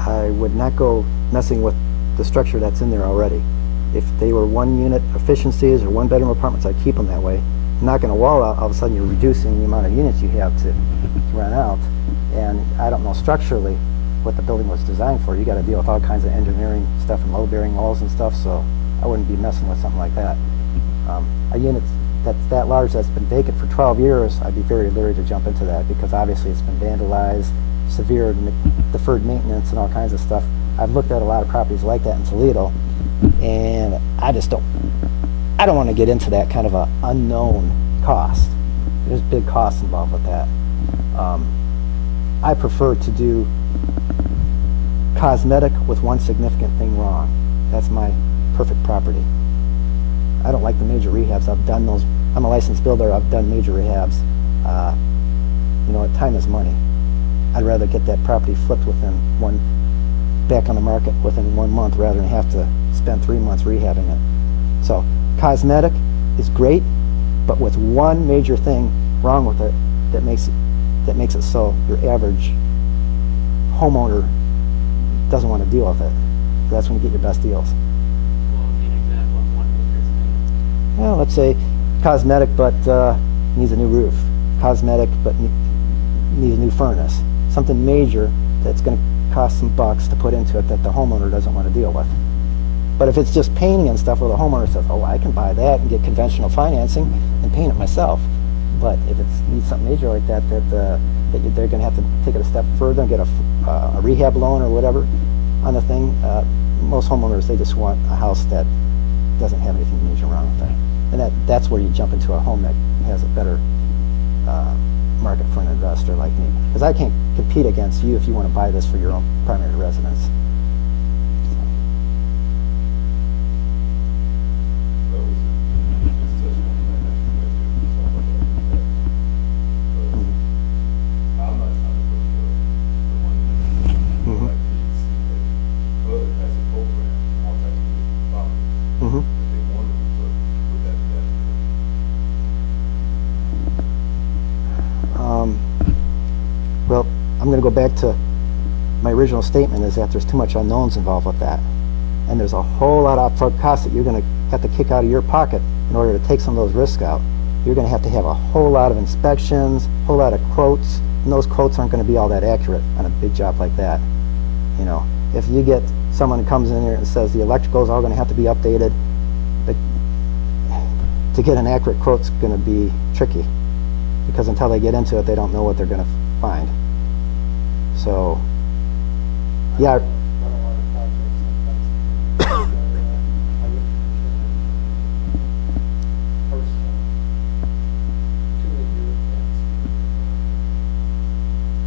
I would not go messing with the structure that's in there already. If they were 1-unit efficiencies or 1-bedroom apartments, I'd keep them that way. Knocking a wall out, all of a sudden you're reducing the amount of units you have to rent out. And I don't know structurally what the building was designed for. You got to deal with all kinds of engineering stuff and load-bearing walls and stuff, so I wouldn't be messing with something like that. A unit that's that large that's been vacant for 12 years, I'd be very leery to jump into that because obviously it's been vandalized, severe deferred maintenance and all kinds of stuff. I've looked at a lot of properties like that in Toledo, and I don't want to get into that kind of a unknown cost. There's big costs involved with that. I prefer to do cosmetic with one significant thing wrong. That's my perfect property. I don't like the major rehabs. I've done those. I'm a licensed builder. I've done major rehabs. You know, time is money. I'd rather get that property flipped back on the market within 1 month rather than have to spend 3 months rehabbing it. So cosmetic is great, but with one major thing wrong with it that makes it so your average homeowner doesn't want to deal with it. That's when you get your best deals. What would be an example of one major thing? Well, let's say cosmetic, but needs a new roof. Cosmetic, but needs a new furnace. Something major that's going to cost some bucks to put into it that the homeowner doesn't want to deal with. But if it's just painting and stuff where the homeowner says, oh, I can buy that and get conventional financing and paint it myself. But if it needs something major like that, they're going to have to take it a step further and get a rehab loan or whatever on the thing. Most homeowners, they just want a house that doesn't have anything major wrong with it. And that's where you jump into a home that has a better market for an investor like me. Because I can't compete against you if you want to buy this for your own primary residence. Mm-hmm. Well, I'm going to go back to my original statement is that there's too much unknowns involved with that. And there's a whole lot of upfront costs that you're going to have to kick out of your pocket in order to take some of those risks out. You're going to have a whole lot of inspections, a whole lot of quotes, and those quotes aren't going to be all that accurate on a big job like that. You know, if you get someone who comes in here and says the electrical is all going to have to be updated, but to get an accurate quote's going to be tricky because until they get into it, they don't know what they're going to find. So, yeah. Run a lot of projects sometimes. I wouldn't personally. Too many bureaucrats.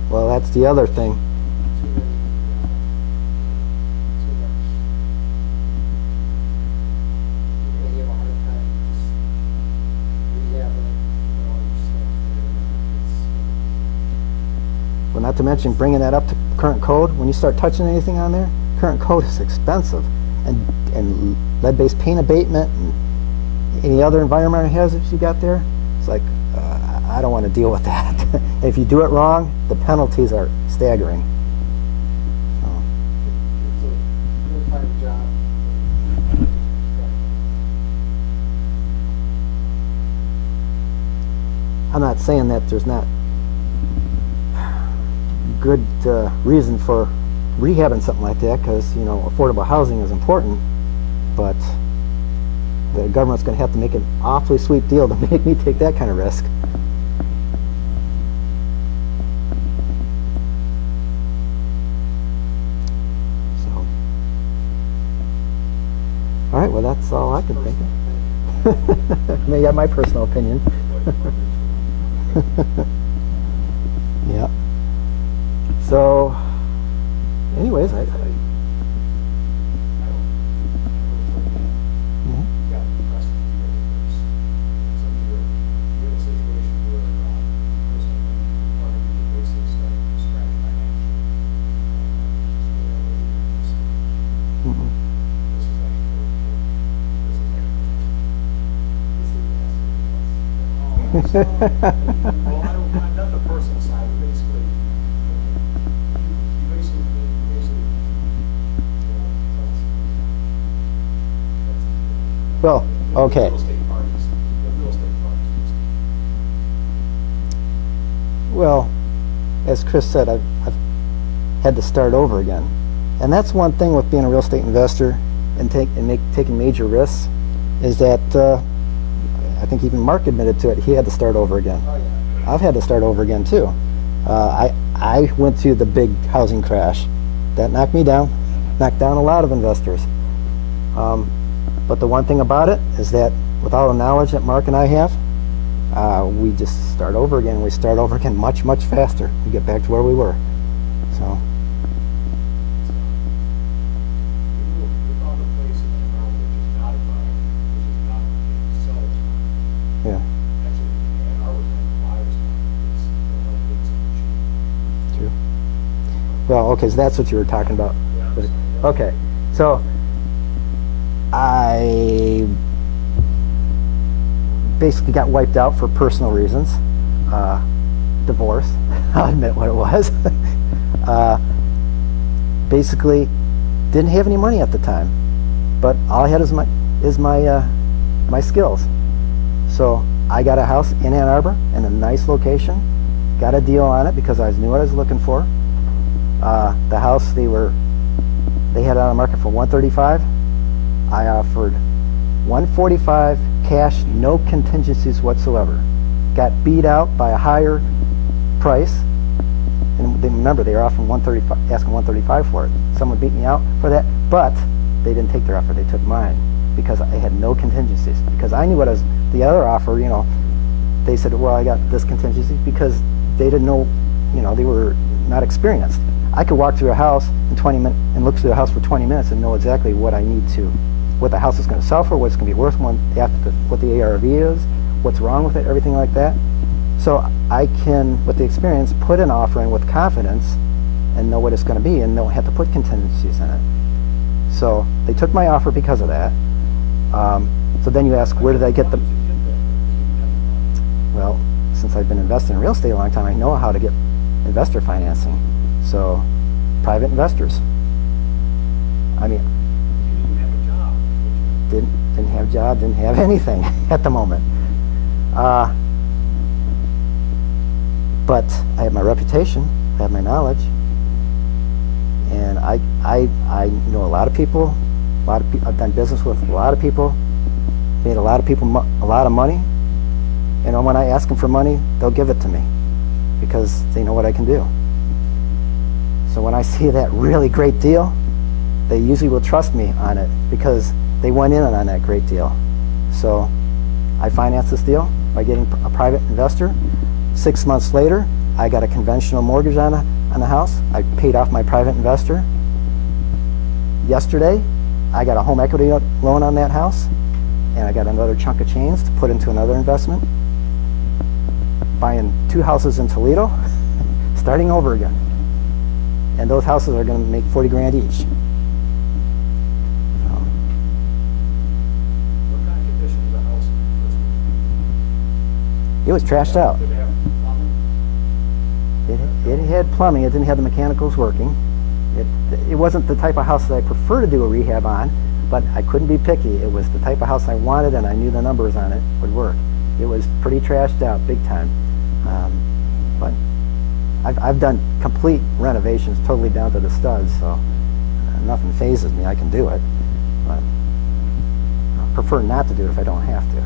Well, that's the other thing. Too many, too much. And you have a hard time just rehabbing, all your stuff there. Well, not to mention bringing that up to current code. When you start touching anything on there, current code is expensive. And lead-based paint abatement and any other environmental hazards you got there, it's like, I don't want to deal with that. If you do it wrong, the penalties are staggering. So, It's a full-time job. I'm not saying that there's not good reason for rehabbing something like that, because you know affordable housing is important, but the government's going to have to make an awfully sweet deal to make me take that kind of risk. So, all right, well that's all I can think of. Maybe I have my personal opinion. Yeah. So, anyways, I Mhm. got precedent here with this. Some of your, you have a situation where the person wanted to do the basic stuff from scratch financially. Mhm. This is actually, this is actually. Well, I'm not the personal side, but basically, you basically, Well, okay. Real estate parties, the real estate parties. Well, as Chris said, I've had to start over again. And that's one thing with being a real estate investor and taking major risks is that I think even Mark admitted to it, he had to start over again. Oh, yeah. I've had to start over again too. I went through the big housing crash. That knocked me down, knocked down a lot of investors. But the one thing about it is that with all the knowledge that Mark and I have, we just start over again. We start over again much, much faster. We get back to where we were. So, We found a place in the town which is not a buyer, which is not a seller's market. yeah, Actually, and ours not a buyer's market, it's, they'll have it something cheap. true. Well, okay, so that's what you were talking about. Yeah, But- so, Okay, so I basically got wiped out for personal reasons. Divorce, I'll admit what it was. Basically, didn't have any money at the time, but all I had is my skills. So I got a house in Ann Arbor in a nice location, got a deal on it because I knew what I was looking for. The house they had it on the market for $135. I offered $145 cash, no contingencies whatsoever. Got beat out by a higher price, and remember they were offering asking $135 for it. Someone beat me out for that, but they didn't take their offer; they took mine because I had no contingencies. Because I knew what the other offer. They said, "Well, I got this contingency," because they didn't know. They were not experienced. I could walk through a house in 20 minutes and look through the house for 20 minutes and know exactly what the house is going to sell for, what it's going to be worth, what the ARV is, what's wrong with it, everything like that. So I can, with the experience, put an offer in with confidence and know what it's going to be and don't have to put contingencies in it. So they took my offer because of that. So then you ask, where did I get the... Well, since I've been investing in real estate a long time, I know how to get investor financing. So private investors. I mean, You didn't have a job. didn't have a job, didn't have anything at the moment. But I have my reputation, I have my knowledge, and I know a lot of people. I've done business with a lot of people, made a lot of people a lot of money, and when I ask them for money, they'll give it to me because they know what I can do. So when I see that really great deal, they usually will trust me on it because they went in on that great deal. So I financed this deal by getting a private investor. 6 months later, I got a conventional mortgage on the house. I paid off my private investor. Yesterday, I got a home equity loan on that house, and I got another chunk of change to put into another investment. Buying 2 houses in Toledo, starting over again. And those houses are going to make 40 grand each. What kind of condition was the house first? It was trashed out. Did it have plumbing? It had plumbing. It didn't have the mechanicals working. It wasn't the type of house that I prefer to do a rehab on, but I couldn't be picky. It was the type of house I wanted, and I knew the numbers on it would work. It was pretty trashed out, big time. But I've done complete renovations, totally down to the studs, so nothing phases me. I can do it, but I prefer not to do it if I don't have to.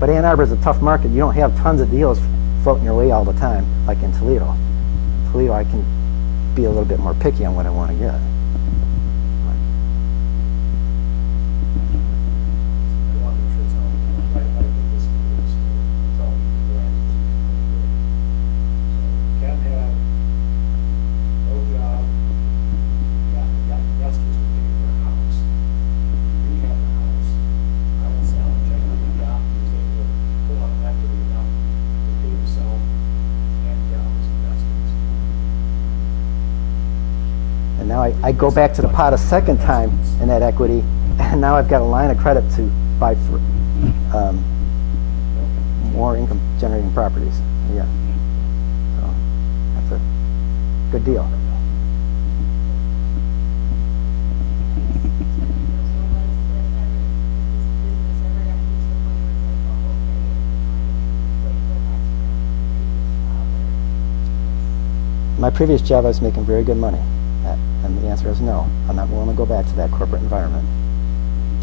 But Ann Arbor is a tough market. You don't have tons of deals floating your way all the time, like in Toledo. Toledo, I can be a little bit more picky on what I want to get. I want to sure something. I think this is a good story. That's all we can do. So Ken had no job, got investors to pay for a house, rehab the house. I won't say how much equity he got, he was able to pull up equity enough to pay himself and get out his investments. And now I go back to the pot a second time in that equity, and now I've got a line of credit to buy for more income generating properties. Yeah. So that's a good deal. So was this business ever got you to the point where it's like, oh, okay, it's the time to My previous job, I was making very good money. And the answer is no. I'm not willing to go back to that corporate environment.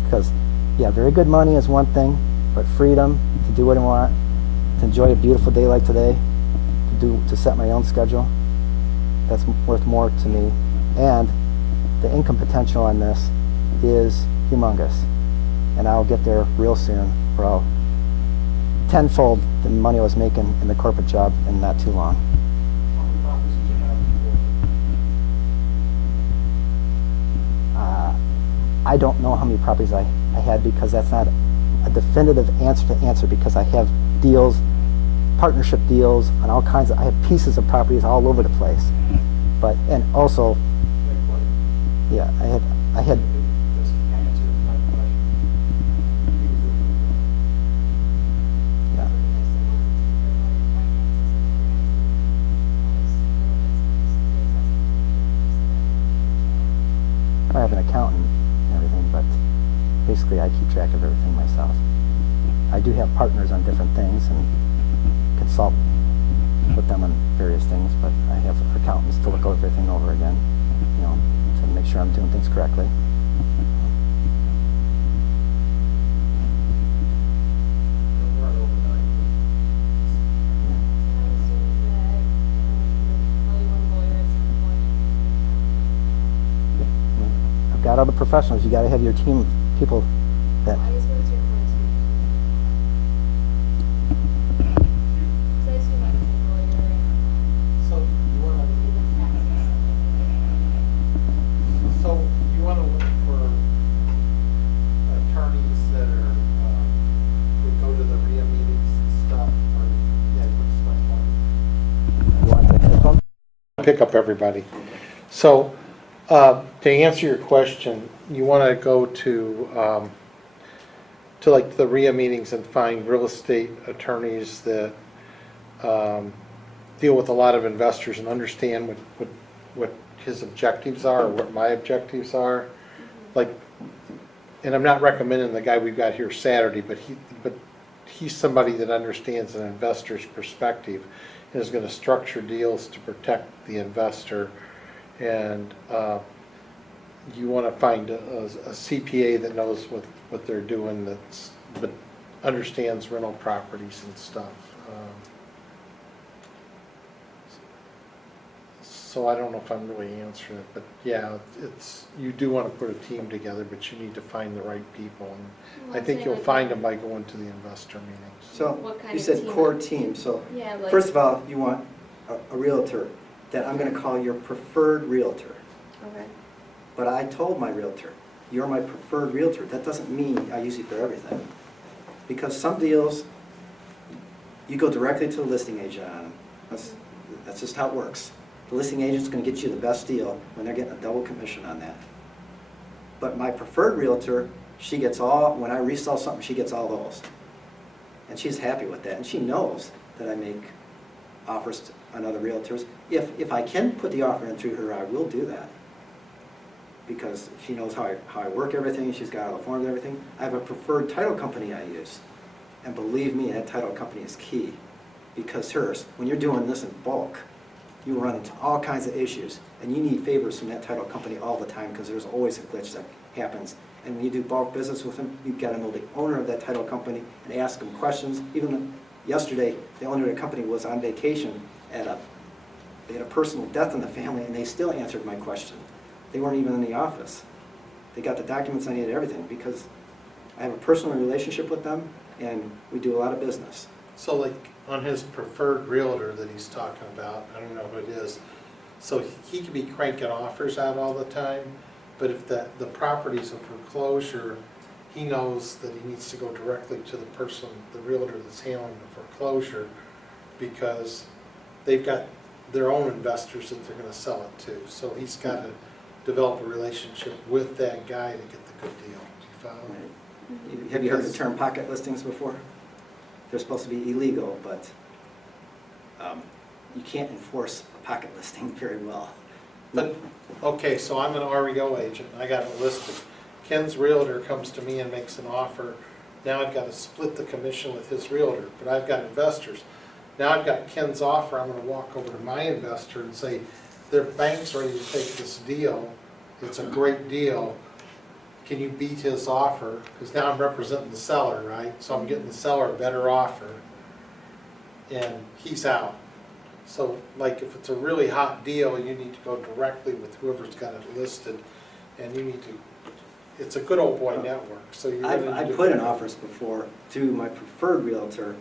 Because, yeah, very good money is one thing, but freedom to do what I want, to enjoy a beautiful day like today, to set my own schedule, that's worth more to me. And the income potential on this is humongous. And I'll get there real soon, where I'll tenfold the money I was making in the corporate job in not too long. How many properties did you have before? I don't know how many properties I had because that's not a definitive answer because I have deals, partnership deals on all kinds of, I have pieces of properties all over the place. But, and also, yeah, I had, Does it answer my question? have an accountant and everything, but basically I keep track of everything myself. I do have partners on different things and consult with them on various things, but I have accountants to look everything over again, you know, to make sure I'm doing things correctly. Don't run overnight. So I'm assuming that, you'll probably want a lawyer at some point. I've got other professionals. You got to have your team of people that. I guess what's your core team? So I assume like a lawyer and So you wanna, look for attorneys that are, would go to the REO meetings and stuff, or, yeah, what's my point? You want to take this one? Pick up everybody. So, to answer your question, you want to go to like the REIA meetings and find real estate attorneys that deal with a lot of investors and understand what his objectives are, or what my objectives are. Like, and I'm not recommending the guy we've got here Saturday, but he's somebody that understands an investor's perspective and is going to structure deals to protect the investor. And you want to find a CPA that knows what they're doing, but understands rental properties and stuff. So I don't know if I'm really answering it, but yeah, you do want to put a team together, but you need to find the right people. And Well, I think say you'll like find a- them by going to the investor meetings. So, What kind you of said team? core team, so, Yeah, like- first of all, you want a realtor that I'm gonna call your preferred realtor. Okay. But I told my realtor, you're my preferred realtor. That doesn't mean I use you for everything. Because some deals, you go directly to the listing agent on them. That's just how it works. The listing agent's gonna get you the best deal when they're getting a double commission on that. But my preferred realtor, she gets all, when I resell something, she gets all those. And she's happy with that, and she knows that I make offers on other realtors. If I can put the offer in through her, I will do that. Because she knows how I work everything, she's got all the forms and everything. I have a preferred title company I use. And believe me, that title company is key. Because hers, when you're doing this in bulk, you run into all kinds of issues. And you need favors from that title company all the time because there's always a glitch that happens. And when you do bulk business with them, you've got to know the owner of that title company and ask them questions. Even yesterday, the owner of the company was on vacation they had a personal death in the family, and they still answered my question. They weren't even in the office. They got the documents I needed, everything, because I have a personal relationship with them, and we do a lot of business. So like on his preferred realtor that he's talking about, I don't know who it is, so he could be cranking offers out all the time, but if the property's a foreclosure, he knows that he needs to go directly to the person, the realtor that's handling the foreclosure, because they've got their own investors that they're gonna sell it to. So he's gotta develop a relationship with that guy to get the good deal. Do you follow? Have you heard the term pocket listings before? They're supposed to be illegal, but you can't enforce a pocket listing very well. But, okay, so I'm an REO agent, I got it listed. Ken's realtor comes to me and makes an offer. Now I've got to split the commission with his realtor, but I've got investors. Now I've got Ken's offer, I'm gonna walk over to my investor and say, their bank's ready to take this deal, it's a great deal, can you beat his offer? Because now I'm representing the seller, right? So I'm getting the seller a better offer, and he's out. So like if it's a really hot deal, you need to go directly with whoever's got it listed, and you need to, it's a good old boy network, so you really need to. I've put in offers before to my preferred realtor,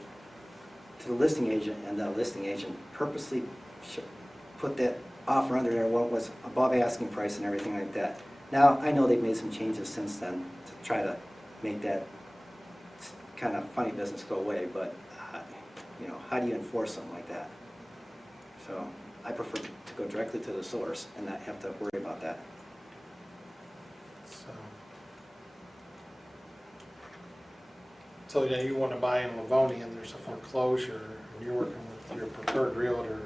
to the listing agent, and the listing agent purposely put that offer under there, what was above asking price and everything like that. Now, I know they've made some changes since then to try to make that kind of funny business go away, but, you know, how do you enforce something like that? So I prefer to go directly to the source and not have to worry about that. So yeah, you want to buy in Livonia and there's a foreclosure, and you're working with your preferred realtor,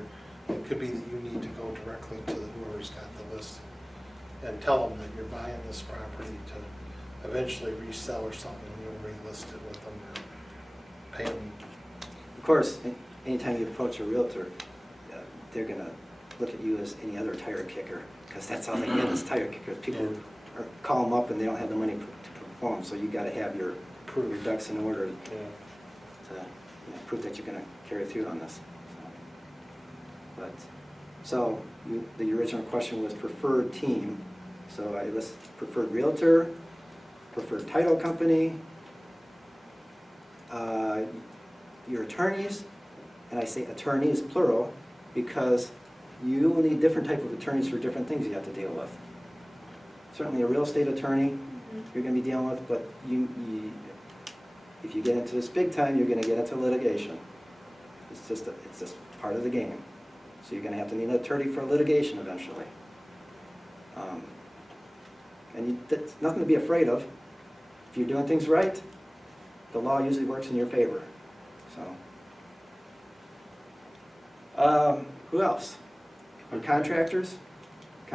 it could be that you need to go directly to whoever's got the listing. and tell them that you're buying this property to eventually resell or something, and you'll relist it with them or pay them. Of course, anytime you approach a realtor, they're gonna look at you as any other tire kicker, because that's all they get is tire kickers. People call them up and they don't have the money to perform, so you gotta have your ducks in order to prove that you're gonna carry through on this. So the original question was preferred team. So I listed preferred realtor, preferred title company, your attorneys, and I say attorneys plural because you will need different type of attorneys for different things you have to deal with. Certainly a real estate attorney you're going to be dealing with, but if you get into this big time, you're going to get into litigation. It's just part of the game. So you're going to have to need an attorney for litigation eventually. That's nothing to be afraid of. If you're doing things right, the law usually works in your favor. So, who else? On contractors, you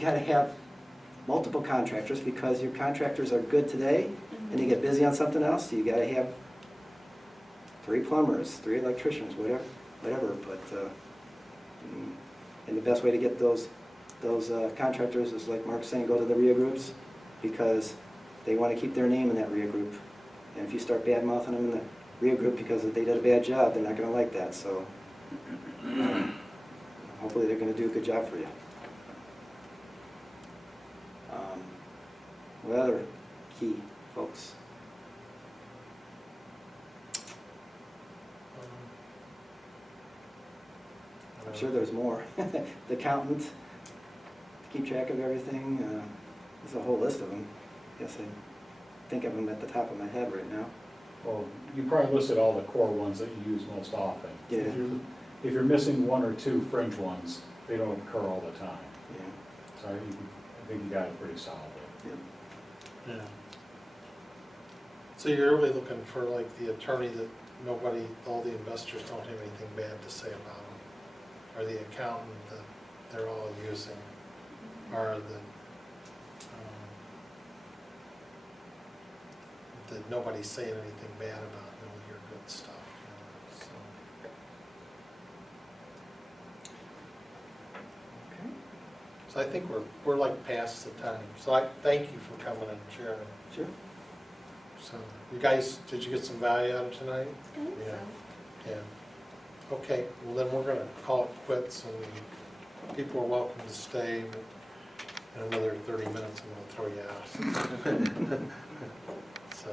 got to have multiple contractors because your contractors are good today and they get busy on something else. So you got to have 3 plumbers, 3 electricians, whatever. But and the best way to get those contractors is, like Mark's saying, go to the REO groups because they want to keep their name in that REO group. And if you start bad mouthing them in the REO group because they did a bad job, they're not going to like that. So hopefully they're going to do a good job for you. What other key folks? I'm sure there's more. The accountant, to keep track of everything. There's a whole list of them. I guess I think of them at the top of my head right now. Well, you probably listed all the core ones that you use most often. Yeah. If you're missing 1 or 2 fringe ones, they don't occur all the time. Yeah. So I think you got it pretty solid. Yeah. So you're really looking for like the attorney that all the investors don't have anything bad to say about them, or the accountant that they're all using, or that nobody's saying anything bad about, your good stuff. Okay. So I think we're like past the time. So I thank you for coming and sharing. Sure. So you guys, did you get some value out of tonight? I think Yeah. so. Yeah. Okay, well then we're gonna call it quits, and people are welcome to stay. In another 30 minutes, I'm gonna throw you out. So.